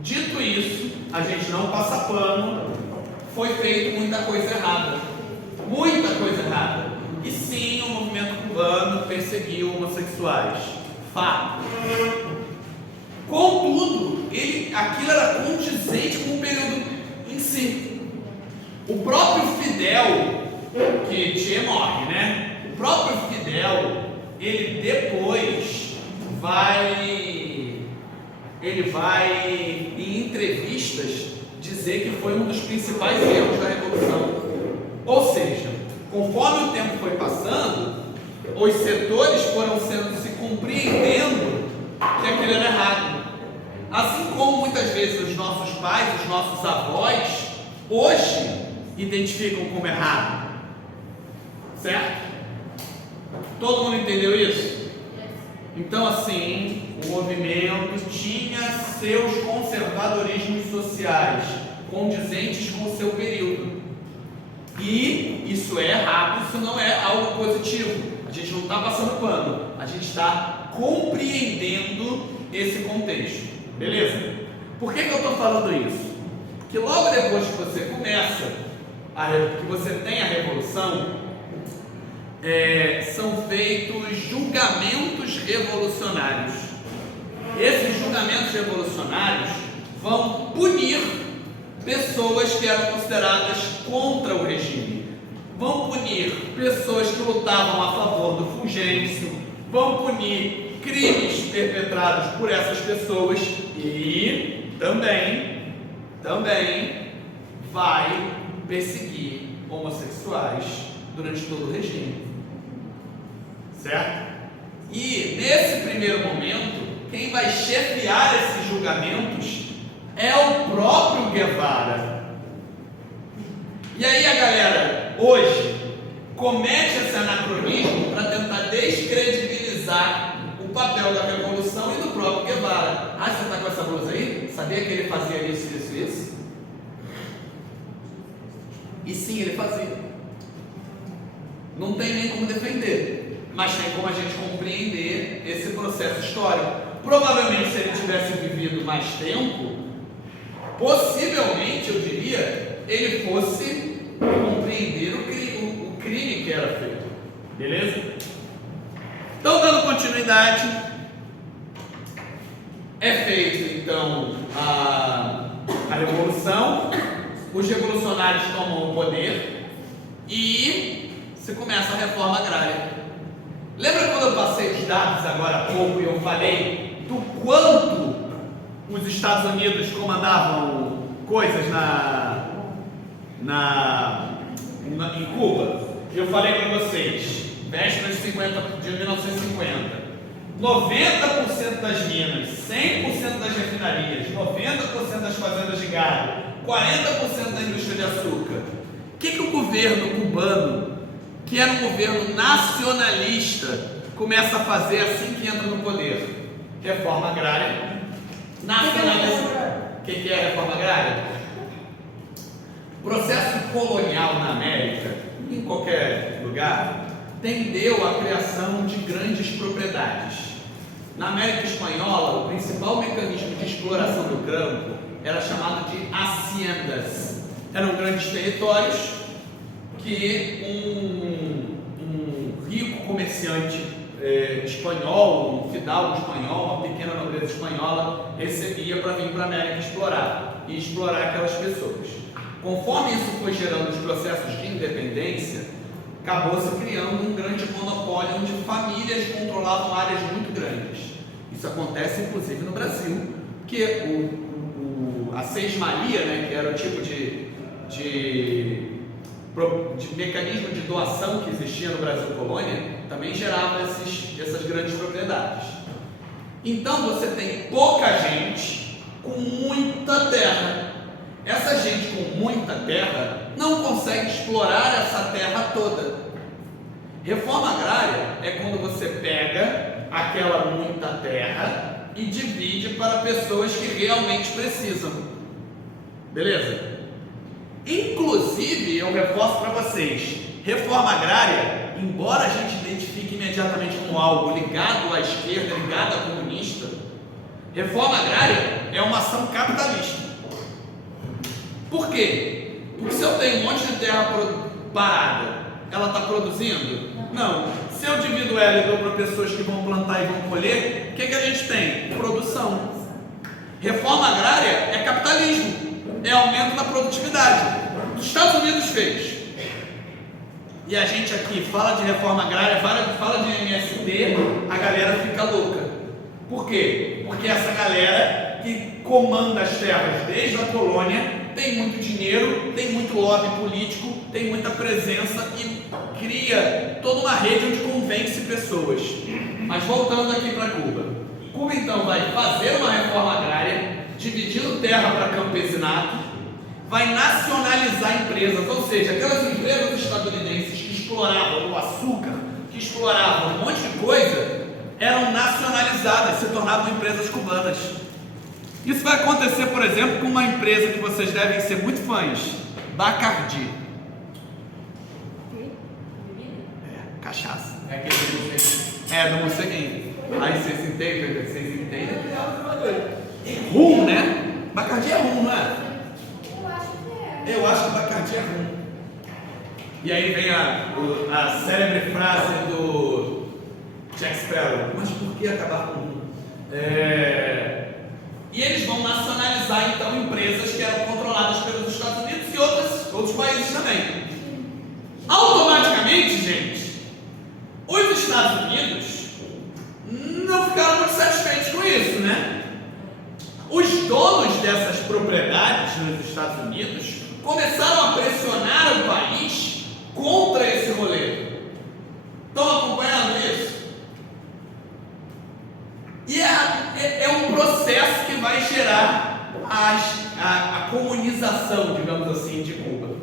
dito isso, a gente não passa pano, foi feito muita coisa errada. Muita coisa errada. E sim, o movimento cubano perseguiu homossexuais. Fato. Contudo, aquilo era condizente com o período em si. O próprio Fidel, que morre, né? O próprio Fidel, ele depois vai em entrevistas dizer que foi um dos principais erros da Revolução. Ou seja, conforme o tempo foi passando, os setores foram se compreendendo que aquilo era errado. Assim como muitas vezes os nossos pais, os nossos avós, hoje identificam como errado. Certo? Todo mundo entendeu isso? Então, assim, o movimento tinha seus conservadorismos sociais, condizentes com o seu período. E isso é errado, isso não é algo positivo. A gente não está passando pano, a gente está compreendendo esse contexto. Beleza? Por que eu estou falando isso? Porque logo depois que você começa, que você tem a revolução, são feitos julgamentos revolucionários. Esses julgamentos revolucionários vão punir pessoas que eram consideradas contra o regime, vão punir pessoas que lutavam a favor do Fulgêncio, vão punir crimes perpetrados por essas pessoas e também vai perseguir homossexuais durante todo o regime, certo? E nesse primeiro momento, quem vai chefiar esses julgamentos é o próprio Guevara. E aí a galera hoje comete esse anacronismo para tentar descredibilizar o papel da Revolução e do próprio Guevara. Ah, você está com essa blusa aí? Sabia que ele fazia isso? E sim, ele fazia. Não tem nem como defender, mas tem como a gente compreender esse processo histórico. Provavelmente, se ele tivesse vivido mais tempo, possivelmente, eu diria, ele fosse compreender o crime que era feito. Beleza? Então, dando continuidade, é feita então a Revolução, os revolucionários tomam o poder e se começa a reforma agrária. Lembra quando eu passei os dados agora há pouco e eu falei do quanto os Estados Unidos comandavam coisas em Cuba? Eu falei para vocês, vésperas de 1950, 90% das minas, 100% das refinarias, 90% das fazendas de gado, 40% da indústria de açúcar. O que o governo cubano, que era um governo nacionalista, começa a fazer assim que entra no poder? Reforma agrária. Nacionalista. O que é a reforma agrária? O processo colonial na América, em qualquer lugar, tendeu à criação de grandes propriedades. Na América Espanhola, o principal mecanismo de exploração do campo era chamado de haciendas. Eram grandes territórios que um rio comerciante espanhol, um fidalgo espanhol, uma pequena nobreza espanhola recebia para vir para a América explorar e explorar aquelas pessoas. Conforme isso foi gerando os processos de independência, acabou se criando um grande monopólio onde famílias controlavam áreas muito grandes. Isso acontece inclusive no Brasil, que a Seis-Maria, né, que era o tipo de mecanismo de doação que existia no Brasil colônia, também gerava essas grandes propriedades. Então você tem pouca gente com muita terra. Essa gente com muita terra não consegue explorar essa terra toda. Reforma agrária é quando você pega aquela muita terra e divide para pessoas que realmente precisam. Beleza? Inclusive, eu reforço para vocês, reforma agrária, embora a gente identifique imediatamente como algo ligado à esquerda, ligado à comunista, reforma agrária é uma ação capitalista. Por quê? Porque se eu tenho um monte de terra parada, ela está produzindo? Não. Se eu divido ela e dou para pessoas que vão plantar e vão colher, o que a gente tem? Produção. Reforma agrária é capitalismo, é aumento da produtividade. Os Estados Unidos fez. E a gente aqui fala de reforma agrária, fala de MST, a galera fica louca. Por quê? Porque essa galera que comanda as terras desde a colônia tem muito dinheiro, tem muito lobby político, tem muita presença e cria toda uma rede onde convence pessoas. Mas voltando aqui para Cuba. Cuba então vai fazer uma reforma agrária, dividindo terra para campesinato, vai nacionalizar empresas, ou seja, aquelas empresas estadunidenses que exploravam o açúcar, que exploravam um monte de coisa, eram nacionalizadas, se tornavam empresas cubanas. Isso vai acontecer, por exemplo, com uma empresa que vocês devem ser muito fãs, Bacardi. Cachaça. É aquele do Do morceguinho. Aí vocês entendem? Rum, né? Bacardi é rum, não é? Eu acho que é. Eu acho que Bacardi é rum. E aí vem a célebre frase do Jack Sparrow: mas por que acabar com rum? E eles vão nacionalizar então empresas que eram controladas pelos Estados Unidos e outros países também. Automaticamente, gente, os Estados Unidos não ficaram muito satisfeitos com isso, né? Os donos dessas propriedades nos Estados Unidos começaram a pressionar o país contra esse rolê. Estão acompanhando isso? E é um processo que vai gerar a comunização, digamos assim, de Cuba.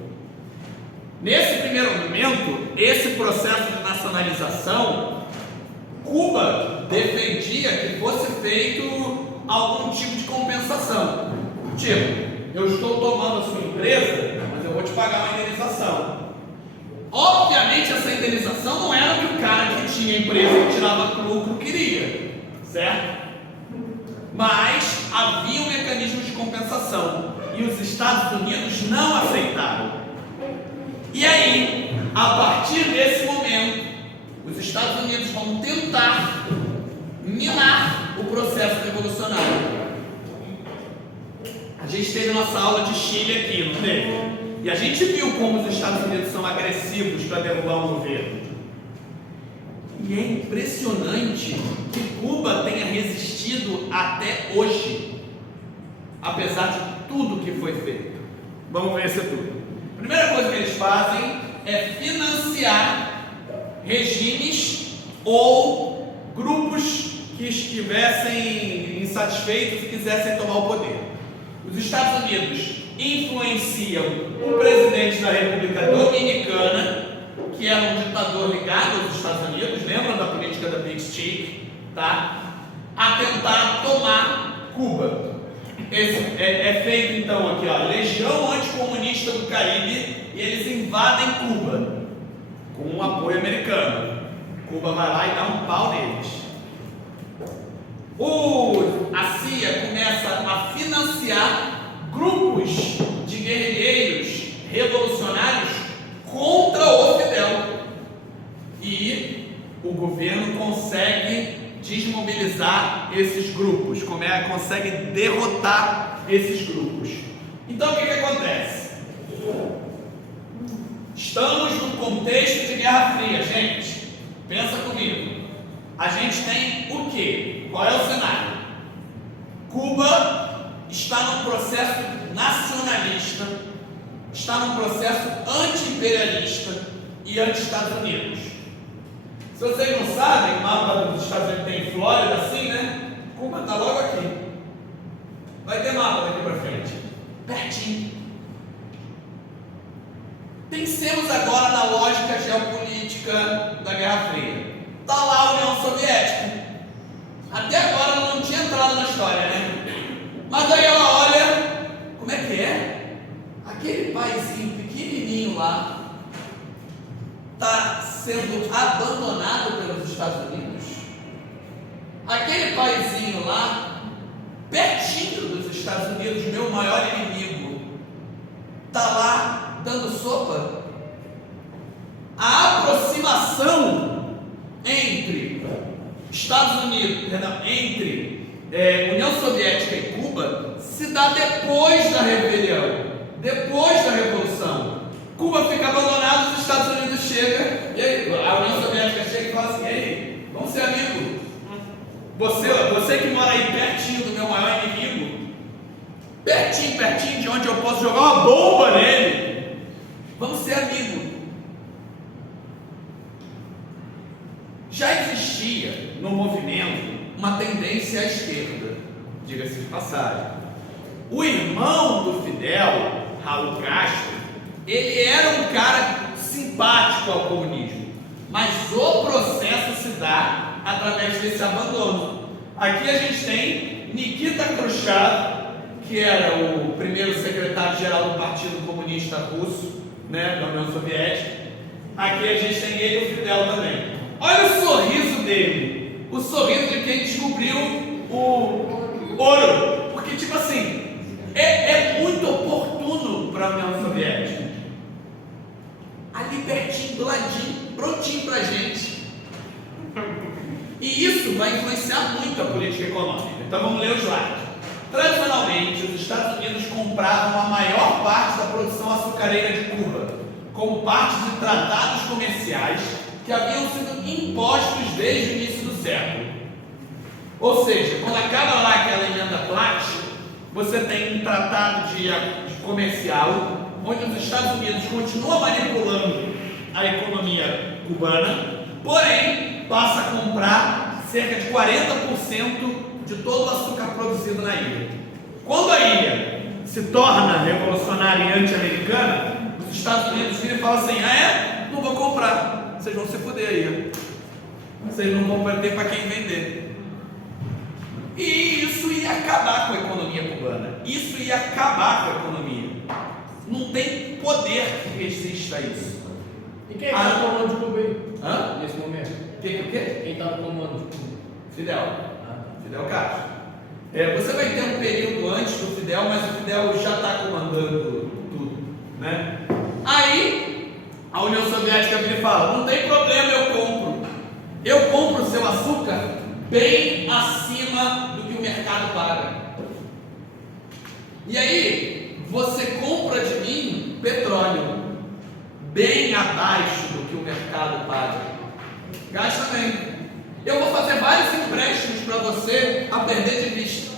Nesse primeiro momento, esse processo de nacionalização, Cuba defendia que fosse feito algum tipo de compensação. Tipo, eu estou tomando a sua empresa, mas eu vou te pagar uma indenização. Obviamente, essa indenização não era o que o cara que tinha empresa e tirava lucro queria, certo? Mas havia um mecanismo de compensação e os Estados Unidos não aceitaram. E aí, a partir desse momento, os Estados Unidos vão tentar minar o processo revolucionário. A gente teve nossa aula de Chile aqui, não teve? E a gente viu como os Estados Unidos são agressivos para derrubar um governo. E é impressionante que Cuba tenha resistido até hoje, apesar de tudo que foi feito. Vamos ver isso tudo. A primeira coisa que eles fazem é financiar regimes ou grupos que estivessem insatisfeitos e quisessem tomar o poder. Os Estados Unidos influenciam o presidente da República Dominicana, que era um ditador ligado aos Estados Unidos, lembram da política da Big Stick, tá? A tentar tomar Cuba. É feito então aqui, ó, Legião Anticomunista do Caribe, e eles invadem Cuba com um apoio americano. Cuba vai lá e dá um pau neles. A CIA começa a financiar grupos de guerrilheiros revolucionários contra o Fidel. E o desmobilizar esses grupos, consegue derrotar esses grupos. Então o que acontece? Estamos num contexto de Guerra Fria, gente. Pensa comigo. A gente tem o quê? Qual é o cenário? Cuba está num processo nacionalista, está num processo anti-imperialista e anti-Estados Unidos. Se vocês não sabem, o mapa dos Estados Unidos tem Flórida assim, né? Cuba está logo aqui. Vai ter mapa daqui para frente. Pertinho. Pensemos agora na lógica geopolítica da Guerra Fria. Está lá a União Soviética. Até agora ela não tinha entrado na história, né? Mas aí ela olha, como é que é? Aquele paizinho pequenininho lá está sendo abandonado pelos Estados Unidos. Aquele paizinho lá, pertinho dos Estados Unidos, meu maior inimigo, está lá dando sopa. A aproximação entre Estados Unidos, entre União Soviética e Cuba se dá depois da rebelião, depois da Revolução. Cuba fica abandonada, os Estados Unidos chegam, e aí, a União Soviética chega e fala assim: ei, vamos ser amigos. Você que mora aí pertinho do meu maior inimigo, pertinho de onde eu posso jogar uma bomba nele, vamos ser amigos. Já existia no movimento uma tendência à esquerda, diga-se de passagem. O irmão do Fidel, Raul Castro, ele era um cara simpático ao comunismo, mas o processo se dá através desse abandono. Aqui a gente tem Nikita Khrushchev, que era o primeiro secretário-geral do Partido Comunista Russo, né, da União Soviética. Aqui a gente tem ele e o Fidel também. Olha o sorriso dele, o sorriso de quem descobriu o ouro, porque tipo assim, é muito oportuno para a União Soviética, ali pertinho, do ladinho, prontinho para a gente, e isso vai influenciar muito a política econômica. Então vamos ler os slides. Tradicionalmente, os Estados Unidos compravam a maior parte da produção açucareira de Cuba, como parte de tratados comerciais que haviam sido impostos desde o início do século. Ou seja, quando acaba lá aquela emenda Platt, você tem um tratado de comercial, onde os Estados Unidos continuam manipulando a economia cubana, porém passa a comprar cerca de 40% de todo o açúcar produzido na ilha. Quando a ilha se torna revolucionária e anti-americana, os Estados Unidos viram e falam assim: ah é? Não vou comprar, vocês vão se fuder aí, vocês não vão ter para quem vender. E isso ia acabar com a economia cubana, isso ia acabar com a economia. Não tem poder que resista isso. E quem está no comando de Cuba aí? Nesse momento? O quê? Quem está no comando de Cuba? Fidel. Fidel Castro. Você vai ter um período antes do Fidel, mas o Fidel já está comandando tudo, né? Aí a União Soviética vira e fala: não tem problema, eu compro o seu açúcar bem acima do que o mercado paga. E aí você compra de mim petróleo bem abaixo do que o mercado paga. Gasta bem. Eu vou fazer vários empréstimos para você a perder de vista.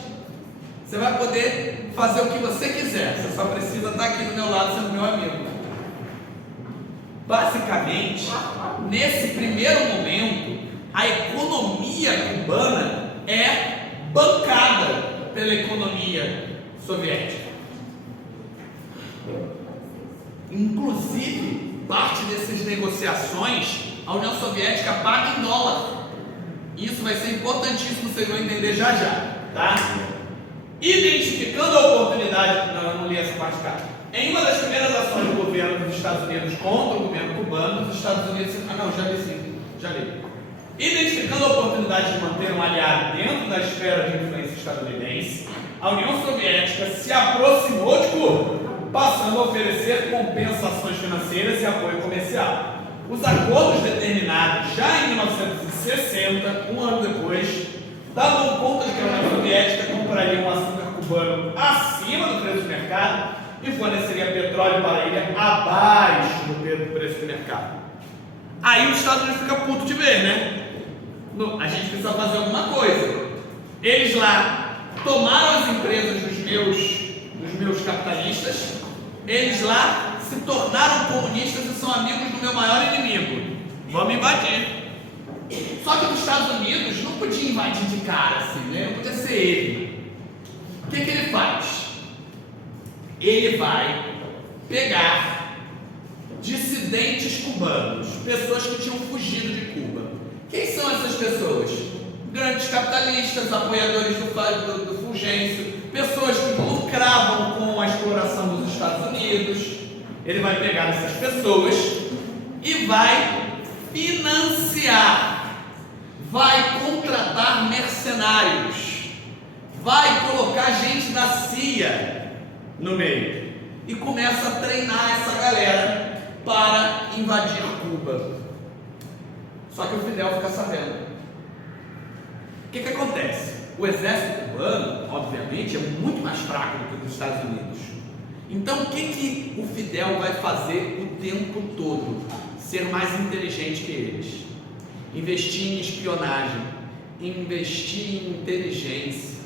Você vai poder fazer o que você quiser. Você só precisa estar aqui do meu lado sendo meu amigo. Basicamente, nesse primeiro momento, a economia cubana é bancada pela economia soviética. Inclusive, parte dessas negociações, a União Soviética paga em dólar. Isso vai ser importantíssimo, vocês vão entender já já, tá? Identificando a oportunidade, não li essa parte cá. Em uma das primeiras ações do governo dos Estados Unidos contra o governo cubano, os Estados Unidos... já li. Identificando a oportunidade de manter um aliado dentro da esfera de influência estadunidense, a União Soviética se aproximou de Cuba, passando a oferecer compensações financeiras e apoio comercial. Os acordos determinados já em 1960, um ano depois, davam conta de que a União Soviética compraria um açúcar cubano acima do preço de mercado e forneceria petróleo para a ilha abaixo do preço de mercado. Aí os Estados Unidos ficam putos de ver, né? A gente precisa fazer alguma coisa. Eles lá tomaram as empresas dos meus capitalistas, eles lá se tornaram comunistas e são amigos do meu maior inimigo. Vamos invadir. Só que os Estados Unidos não podia invadir de cara assim, né? Não podia ser ele. O que ele faz? Ele vai pegar dissidentes cubanos, pessoas que tinham fugido de Cuba. Quem são essas pessoas? Grandes capitalistas, apoiadores do Fulgêncio, pessoas que lucravam com a exploração dos Estados Unidos. Ele vai pegar essas pessoas e vai financiar, vai contratar mercenários, vai colocar gente da CIA no meio e começa a treinar essa galera para invadir Cuba. Só que o Fidel fica sabendo. O que acontece? O exército cubano, obviamente, é muito mais fraco do que o dos Estados Unidos. Então, o que o Fidel vai fazer o tempo todo? Ser mais inteligente que eles. Investir em espionagem, investir em inteligência.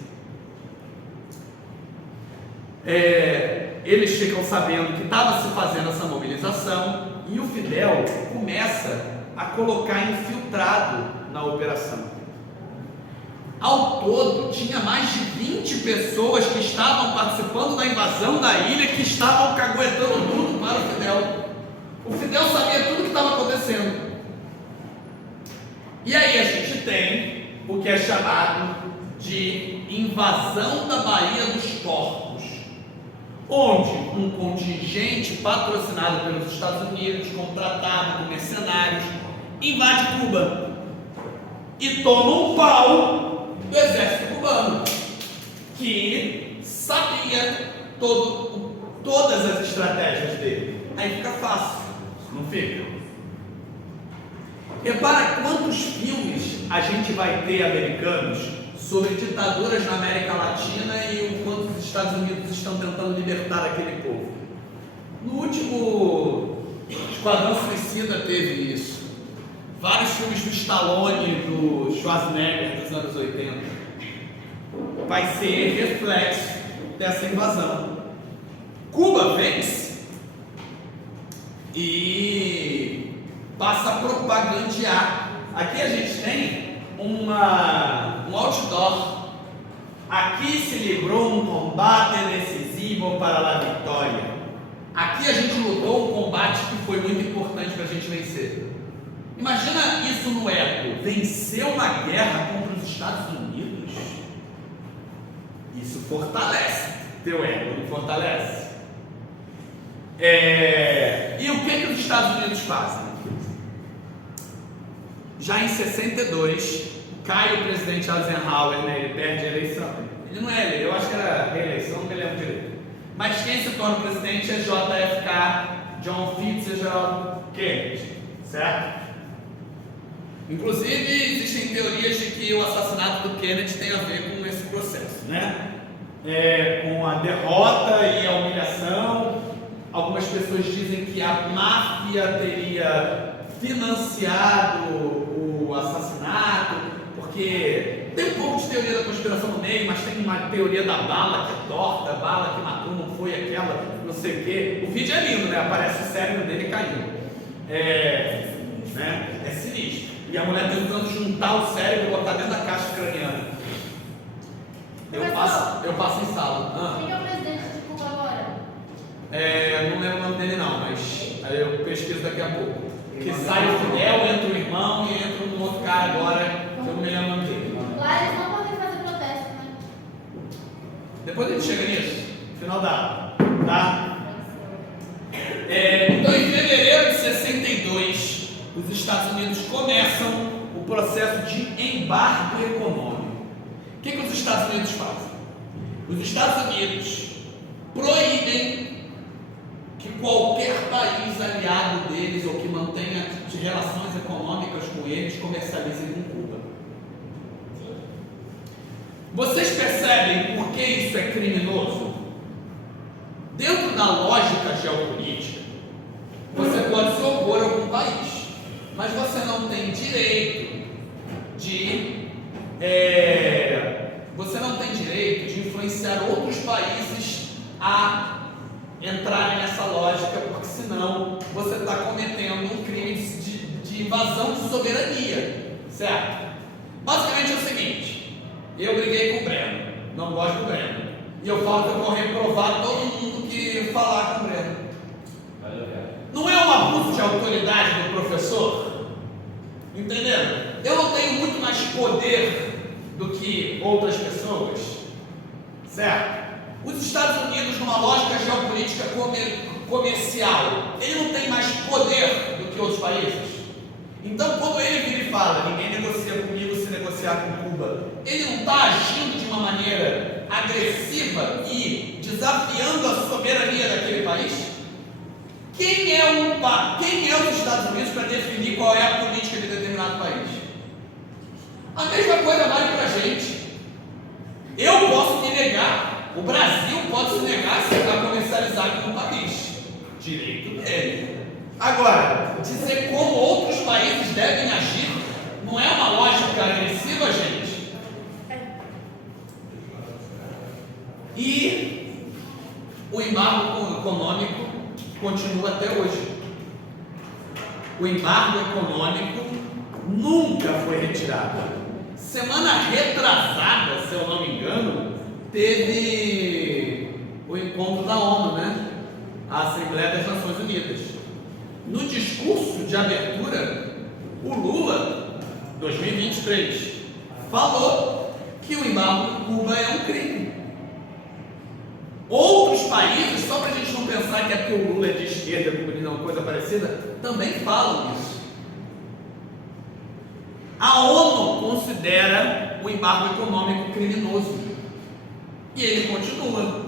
Eles ficam sabendo que estava se fazendo essa mobilização e o Fidel começa a colocar infiltrado na operação. Ao todo, tinha mais de 20 pessoas que estavam participando da invasão da ilha, que estavam caguetando tudo para o Fidel. O Fidel sabia tudo o que estava acontecendo. E aí a gente tem o que é chamado de invasão da Baía dos Porcos, onde um contingente patrocinado pelos Estados Unidos, contratado por mercenários, invade Cuba e toma um pau do exército cubano, que sabia todas as estratégias dele. Aí fica fácil, não fica? Repara quantos filmes a gente vai ter americanos sobre ditaduras na América Latina e o quanto os Estados Unidos estão tentando libertar aquele povo. No último Esquadrão Suicida teve isso. Vários filmes do Stallone, do Schwarzenegger dos anos 80. Vai ser reflexo dessa invasão. Cuba vence e passa a propagandear. Aqui a gente tem um outdoor. Aqui se livrou um combate decisivo para a vitória. Aqui a gente lutou um combate que foi muito importante para a gente vencer. Imagina isso no eco. Venceu uma guerra contra os Estados Unidos. Isso fortalece teu ego, não fortalece? E o que os Estados Unidos fazem? Já em 62, cai o presidente Eisenhower, né? Ele perde a eleição. Ele não é ele, eu acho que era reeleição, não me lembro direito. Mas quem se torna presidente é JFK, John Fitzgerald Kennedy, certo? Inclusive, existem teorias de que o assassinato do Kennedy tem a ver com esse processo, né? Com a derrota e a humilhação. Algumas pessoas dizem que a máfia teria financiado o assassinato, porque tem um pouco de teoria da conspiração no meio, mas tem uma teoria da bala que é torta, a bala que matou não foi aquela, não sei o quê. O vídeo é lindo, né? Aparece o cérebro dele caindo. É sinistro. E a mulher tentando juntar o cérebro e botar dentro da caixa craniana. Eu passo em sala. Quem é o presidente de Cuba agora? Não lembro o nome dele não, mas aí eu pesquiso daqui a pouco. Que sai o Fidel, entra o irmão e entra um outro cara agora, que eu não me lembro o nome dele. Lá eles não podem fazer protesto, né? Depois a gente chega nisso, no final tá? Então em fevereiro de 62, os Estados Unidos começam o processo de embargo econômico. O que os Estados Unidos fazem? Os Estados Unidos proíbem que qualquer país aliado deles ou que mantém mantenha relações econômicas com eles, comercialize com Cuba. Vocês percebem por que isso é criminoso? Dentro da lógica geopolítica, você pode se opor a algum país, mas você não tem direito de influenciar outros países a entrarem nessa lógica, porque senão você está cometendo um crime de invasão de soberania, certo? Basicamente é o seguinte: eu briguei com o Breno, não gosto do Breno, e eu falo que eu vou reprovar todo mundo que falar com o Breno. Não é um abuso de autoridade do professor? Entenderam? Eu não tenho muito mais poder do que outras pessoas, certo? Os Estados Unidos, numa lógica geopolítica comercial, ele não tem mais poder do que outros países. Então, quando ele vira e fala, ninguém negocia comigo se negociar com Cuba, ele não está agindo de uma maneira agressiva e desafiando a soberania daquele país? Quem é os Estados Unidos para definir qual é a política de determinado país? A mesma coisa vale para a gente. Eu posso me negar, o Brasil pode se negar a comercializar com o país. Direito dele. Agora, dizer como outros países devem agir não é uma lógica agressiva, gente? E o embargo econômico continua até hoje. O embargo econômico nunca foi retirado. Semana retrasada, se eu não me engano, teve o encontro da ONU, né? A Assembleia das Nações Unidas. No discurso de abertura, o Lula, 2023, falou que o embargo em Cuba é um crime. Outros países, só para a gente não pensar que é porque o Lula é de esquerda, comunista, uma coisa parecida, também falam isso. A ONU considera o embargo econômico criminoso. E ele continua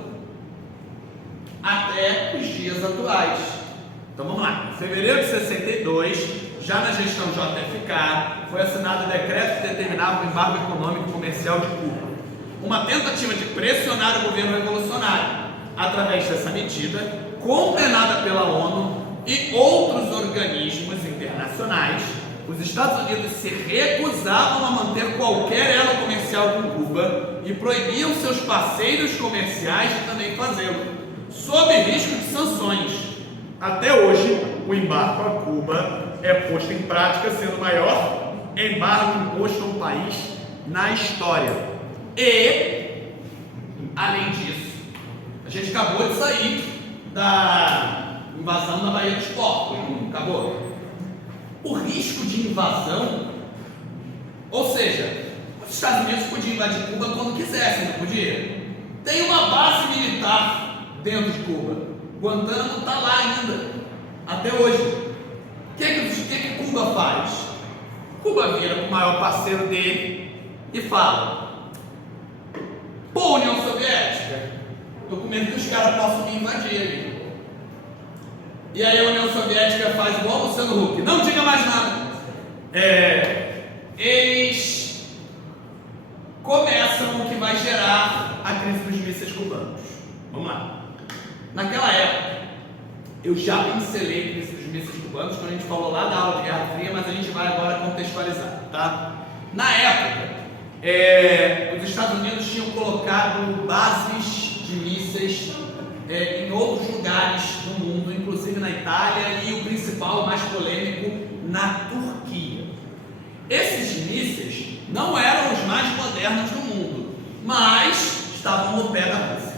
até os dias atuais. Então vamos lá. Em fevereiro de 62, já na gestão JFK, foi assinado o decreto que determinava o embargo econômico e comercial de Cuba. Uma tentativa de pressionar o governo revolucionário. Através dessa medida, condenada pela ONU e outros organismos internacionais, os Estados Unidos se recusavam a manter qualquer elo comercial com Cuba e proibiam seus parceiros comerciais de também fazê-lo, sob risco de sanções. Até hoje, o embargo a Cuba é posto em prática, sendo o maior embargo imposto a um país na história. E, além disso, a gente acabou de sair da invasão da Baía dos Porcos, não acabou? O risco de invasão, ou seja, os Estados Unidos podiam invadir Cuba quando quisessem, não podia? Tem uma base militar dentro de Cuba. Guantánamo está lá ainda, até hoje. O que Cuba faz? Cuba vira para o maior parceiro dele e fala: pô, União Soviética, estou com medo que os caras possam me invadir ali. E aí a União Soviética faz igual o Luciano Huck: não diga mais nada. Eles começam o que vai gerar a crise dos mísseis cubanos. Vamos lá. Naquela época, eu já pincelei a crise dos mísseis cubanos quando a gente falou lá da aula de Guerra Fria, mas a gente vai agora contextualizar, tá? Na época, os Estados Unidos tinham colocado bases de mísseis em outros lugares do mundo, inclusive na Itália e o principal, mais polêmico, na Turquia. Esses mísseis não eram os mais modernos do mundo, mas estavam no pé da Rússia,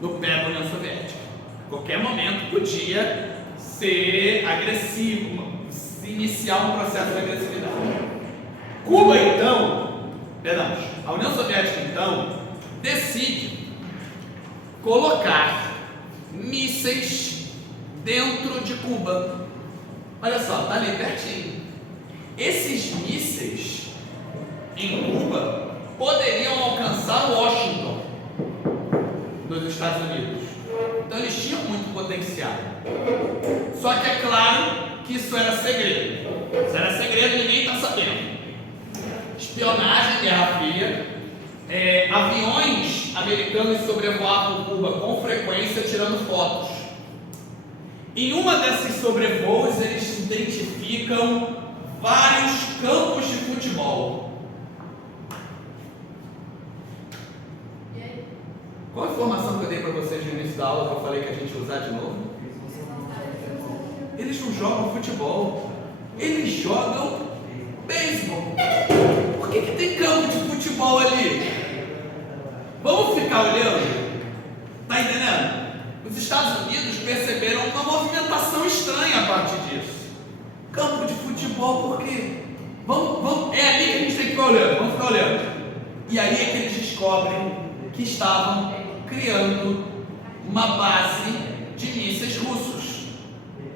no pé da União Soviética. A qualquer momento podia ser agressivo, se iniciar um processo de agressividade. Cuba, então, a União Soviética, então, decide colocar mísseis dentro de Cuba. Olha só, está ali pertinho. Esses mísseis em Cuba poderiam alcançar Washington, nos Estados Unidos. Então eles tinham muito potencial. Só que é claro que isso era segredo. Isso era segredo e ninguém está sabendo. Espionagem, Guerra Fria. Aviões americanos sobrevoavam Cuba com frequência, tirando fotos. Em uma desses sobrevoos, eles identificam vários campos de futebol. Qual a informação que eu dei para vocês no início da aula que eu falei que a gente ia usar de novo? Eles não jogam futebol, eles jogam beisebol. Por que tem campo de futebol ali? Vamos ficar olhando? Tá entendendo? Os Estados Unidos perceberam uma movimentação estranha a partir disso. Campo de futebol, por quê? É ali que a gente tem que ficar olhando, vamos ficar olhando. E aí é que eles descobrem que estavam criando uma base de mísseis russos.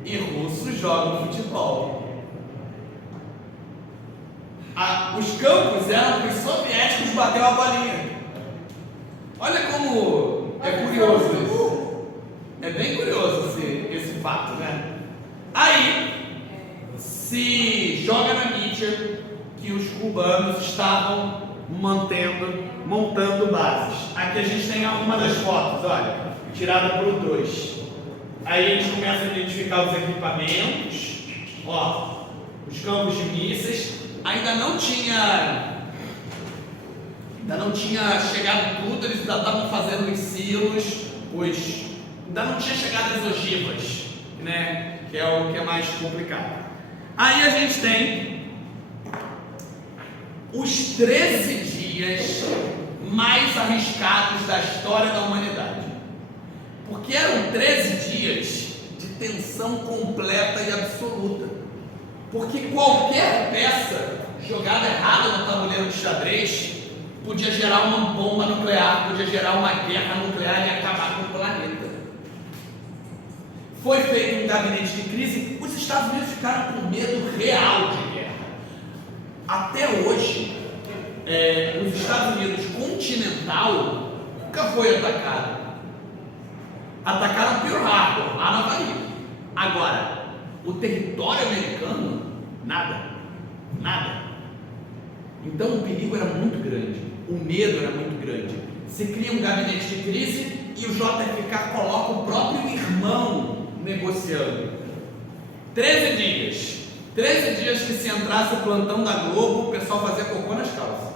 E russos jogam futebol. Os campos eram para os soviéticos bater a bolinha. Olha como é curioso isso. É bem curioso esse fato, né? Aí se joga na mídia que os cubanos estavam montando bases. Aqui a gente tem uma das fotos, olha, tirada por 2. Aí a gente começa a identificar os equipamentos, ó, os campos de mísseis. Ainda não tinha chegado tudo, eles ainda estavam fazendo os silos, ainda não tinha chegado as ogivas, né? Que é o que é mais complicado. Aí a gente tem os 13 dias mais arriscados da história da humanidade. Porque eram 13 dias de tensão completa e absoluta. Porque qualquer peça jogada errada no tabuleiro de xadrez podia gerar uma bomba nuclear, podia gerar uma guerra nuclear e acabar com o planeta. Foi feito um gabinete de crise, os Estados Unidos ficaram com medo real de guerra. Até hoje, os Estados Unidos continental nunca foi atacado. Atacaram Pearl Harbor, lá no Havaí. Agora, o território americano, nada. Então o perigo era muito grande, o medo era muito grande. Se cria um gabinete de crise e o JFK coloca o próprio irmão negociando. 13 dias. 13 dias que se entrasse o plantão da Globo, o pessoal fazia cocô nas calças.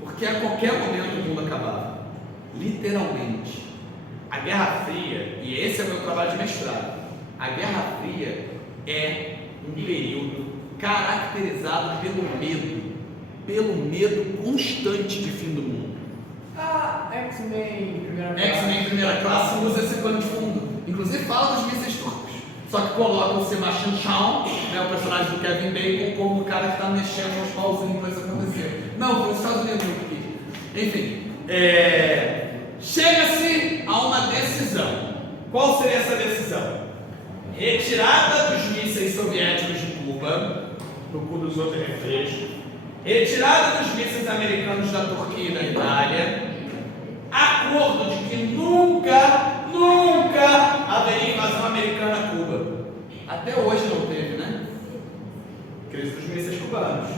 Porque a qualquer momento o mundo acabava. Literalmente. A Guerra Fria, e esse é o meu trabalho de mestrado, a Guerra Fria é um período caracterizado pelo medo constante de fim do mundo. X-Men Primeira Classe usa esse pano de fundo, inclusive fala dos mísseis turcos, só que coloca o Sebastian Shaw, né, o personagem do Kevin Bacon, como o cara que está mexendo nos pauzinhos para isso acontecer. Não, foi os Estados Unidos que enfim, chega-se a uma decisão. Qual seria essa decisão? Retirada dos mísseis soviéticos de Cuba, no cu dos outros refrescos, retirada dos mísseis americanos da Turquia e da Itália, acordo de que nunca haveria invasão americana a Cuba. Até hoje não teve, né? Crise dos mísseis cubanos.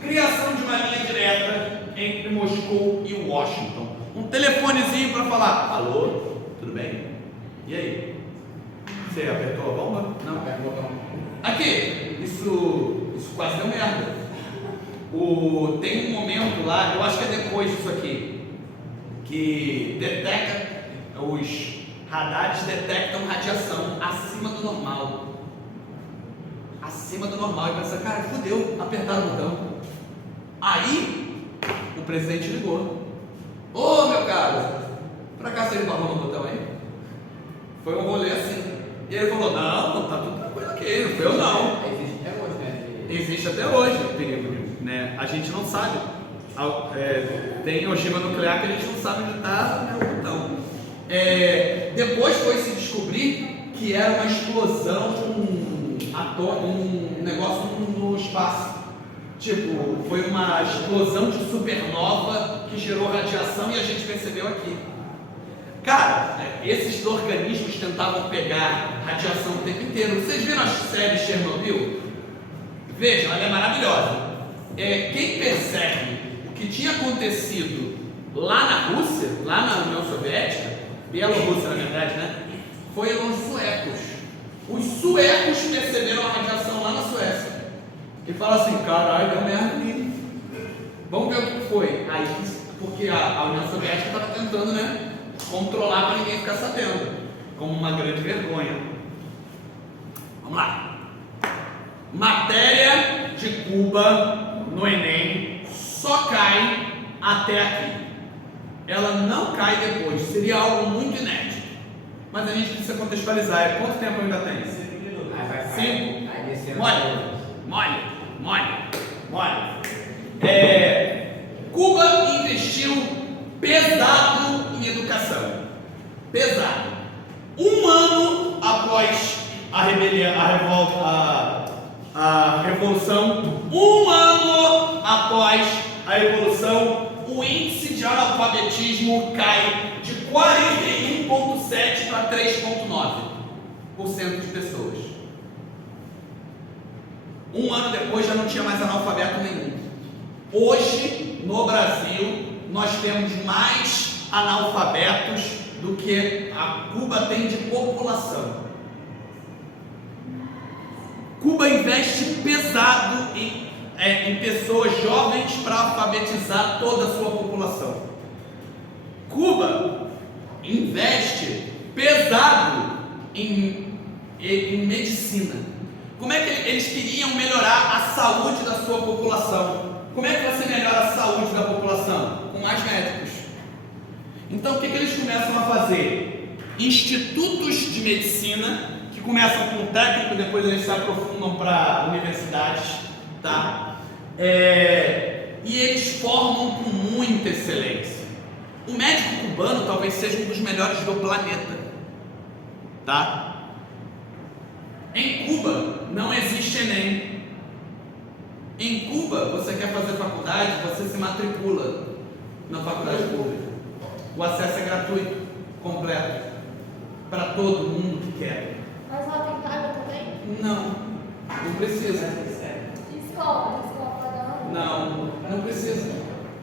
Criação de uma linha direta entre Moscou e Washington. Um telefonezinho para falar: alô, tudo bem? E aí? Você apertou a bomba? Não, apertou a bomba. Aqui, isso quase deu merda. Tem um momento lá, eu acho que é depois disso aqui, que detecta, os radares detectam radiação acima do normal. Acima do normal. E pensa, cara, fudeu, apertaram o botão. Aí, o presidente ligou. Ô, meu caro, pra cá você barrou no botão aí? Foi um rolê assim. E ele falou: não, tá tudo tranquilo aqui, não foi eu não. Existe até hoje, né? Existe até hoje o perigo, né? A gente não sabe. Tem ogiva nuclear que a gente não sabe onde está, né, o botão. Depois foi se descobrir que era uma explosão, um negócio no espaço. Tipo, foi uma explosão de supernova que gerou radiação e a gente percebeu aqui. Cara, esses organismos tentavam pegar radiação o tempo inteiro. Vocês viram a série Chernobyl? Vejam, ela é maravilhosa. Quem percebe o que tinha acontecido lá na Rússia, lá na União Soviética, Bielorrússia na verdade, né? Foram os suecos. Os suecos perceberam a radiação lá na Suécia. E falam assim, caralho, deu merda ali. Vamos ver o que foi. Aí, porque a União Soviética estava tentando, né, controlar para ninguém ficar sabendo, como uma grande vergonha. Vamos lá. Matéria de Cuba no Enem só cai até aqui. Ela não cai depois. Seria algo muito inédito. Mas a gente precisa contextualizar. Quanto tempo ainda tem? 5. Mole. Cuba investiu pesado em educação. Pesado. Um ano após a rebelião, a revolução, um ano após a revolução, o índice de analfabetismo cai de 41,7% para 3,9% de pessoas. Um ano depois já não tinha mais analfabeto nenhum. Hoje, no Brasil, nós temos mais analfabetos do que a Cuba tem de população. Cuba investe pesado em pessoas jovens para alfabetizar toda a sua população. Cuba investe pesado em medicina. Como é que eles queriam melhorar a saúde da sua população? Como é que você melhora a saúde da população? Com mais médicos. Então o que eles começam a fazer? Institutos de medicina, que começam com técnico, depois eles se aprofundam para universidades, tá? E eles formam com muita excelência. O médico cubano talvez seja um dos melhores do planeta, tá? Em Cuba não existe Enem. Em Cuba, você quer fazer faculdade, você se matricula na faculdade pública. O acesso é gratuito, completo, para todo mundo que quer. Mas lá tem paga também? Não precisa. Escola pagando? Não precisa.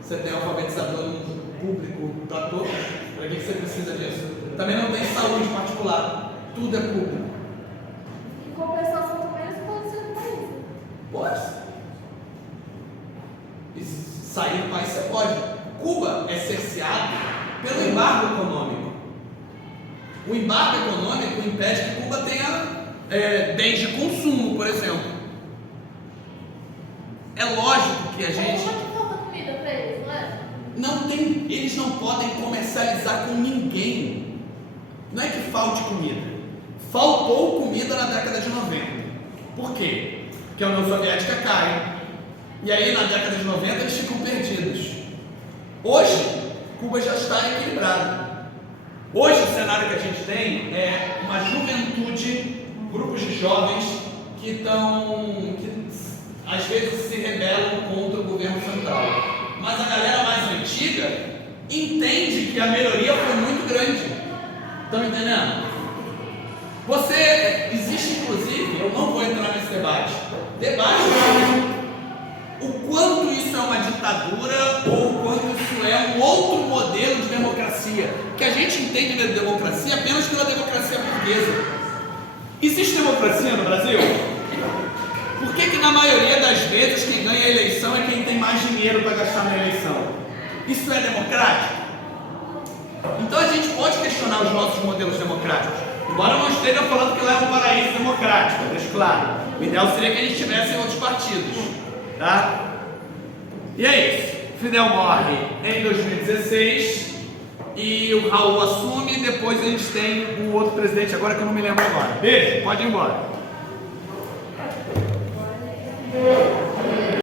Você tem alfabetizador público para todos. Para que você precisa disso? Também não tem saúde particular. Tudo é público. E compensação também não pode ser no país. Pode. E sair do país você pode. Cuba é cerceado pelo embargo econômico. O embargo econômico impede que Cuba tenha bens de consumo, por exemplo. É lógico que a gente... Como é que falta comida pra eles, não é? Eles não podem comercializar com ninguém. Não é que falte comida. Faltou comida na década de 90. Por quê? Porque a União Soviética cai. E aí na década de 90 eles ficam perdidos. Hoje, Cuba já está equilibrado. Hoje o cenário que a gente tem é uma juventude, grupos de jovens que às vezes se rebelam contra o governo central. Mas a galera mais antiga entende que a melhoria foi muito grande. Estão entendendo? Existe inclusive, eu não vou entrar nesse debate o quanto isso é uma ditadura ou o quanto isso é um outro modelo de democracia, que a gente entende a democracia apenas pela democracia burguesa. Existe democracia no Brasil? Por que na maioria das vezes quem ganha a eleição é quem tem mais dinheiro para gastar na eleição? Isso é democrático? Então a gente pode questionar os nossos modelos democráticos, embora eu não esteja falando que lá é um paraíso democrático, deixa claro. O ideal seria que a gente tivesse em outros partidos, tá? E é isso. Fidel morre em 2016 e o Raul assume. Depois a gente tem o outro presidente agora que eu não me lembro agora. Beijo, pode ir embora.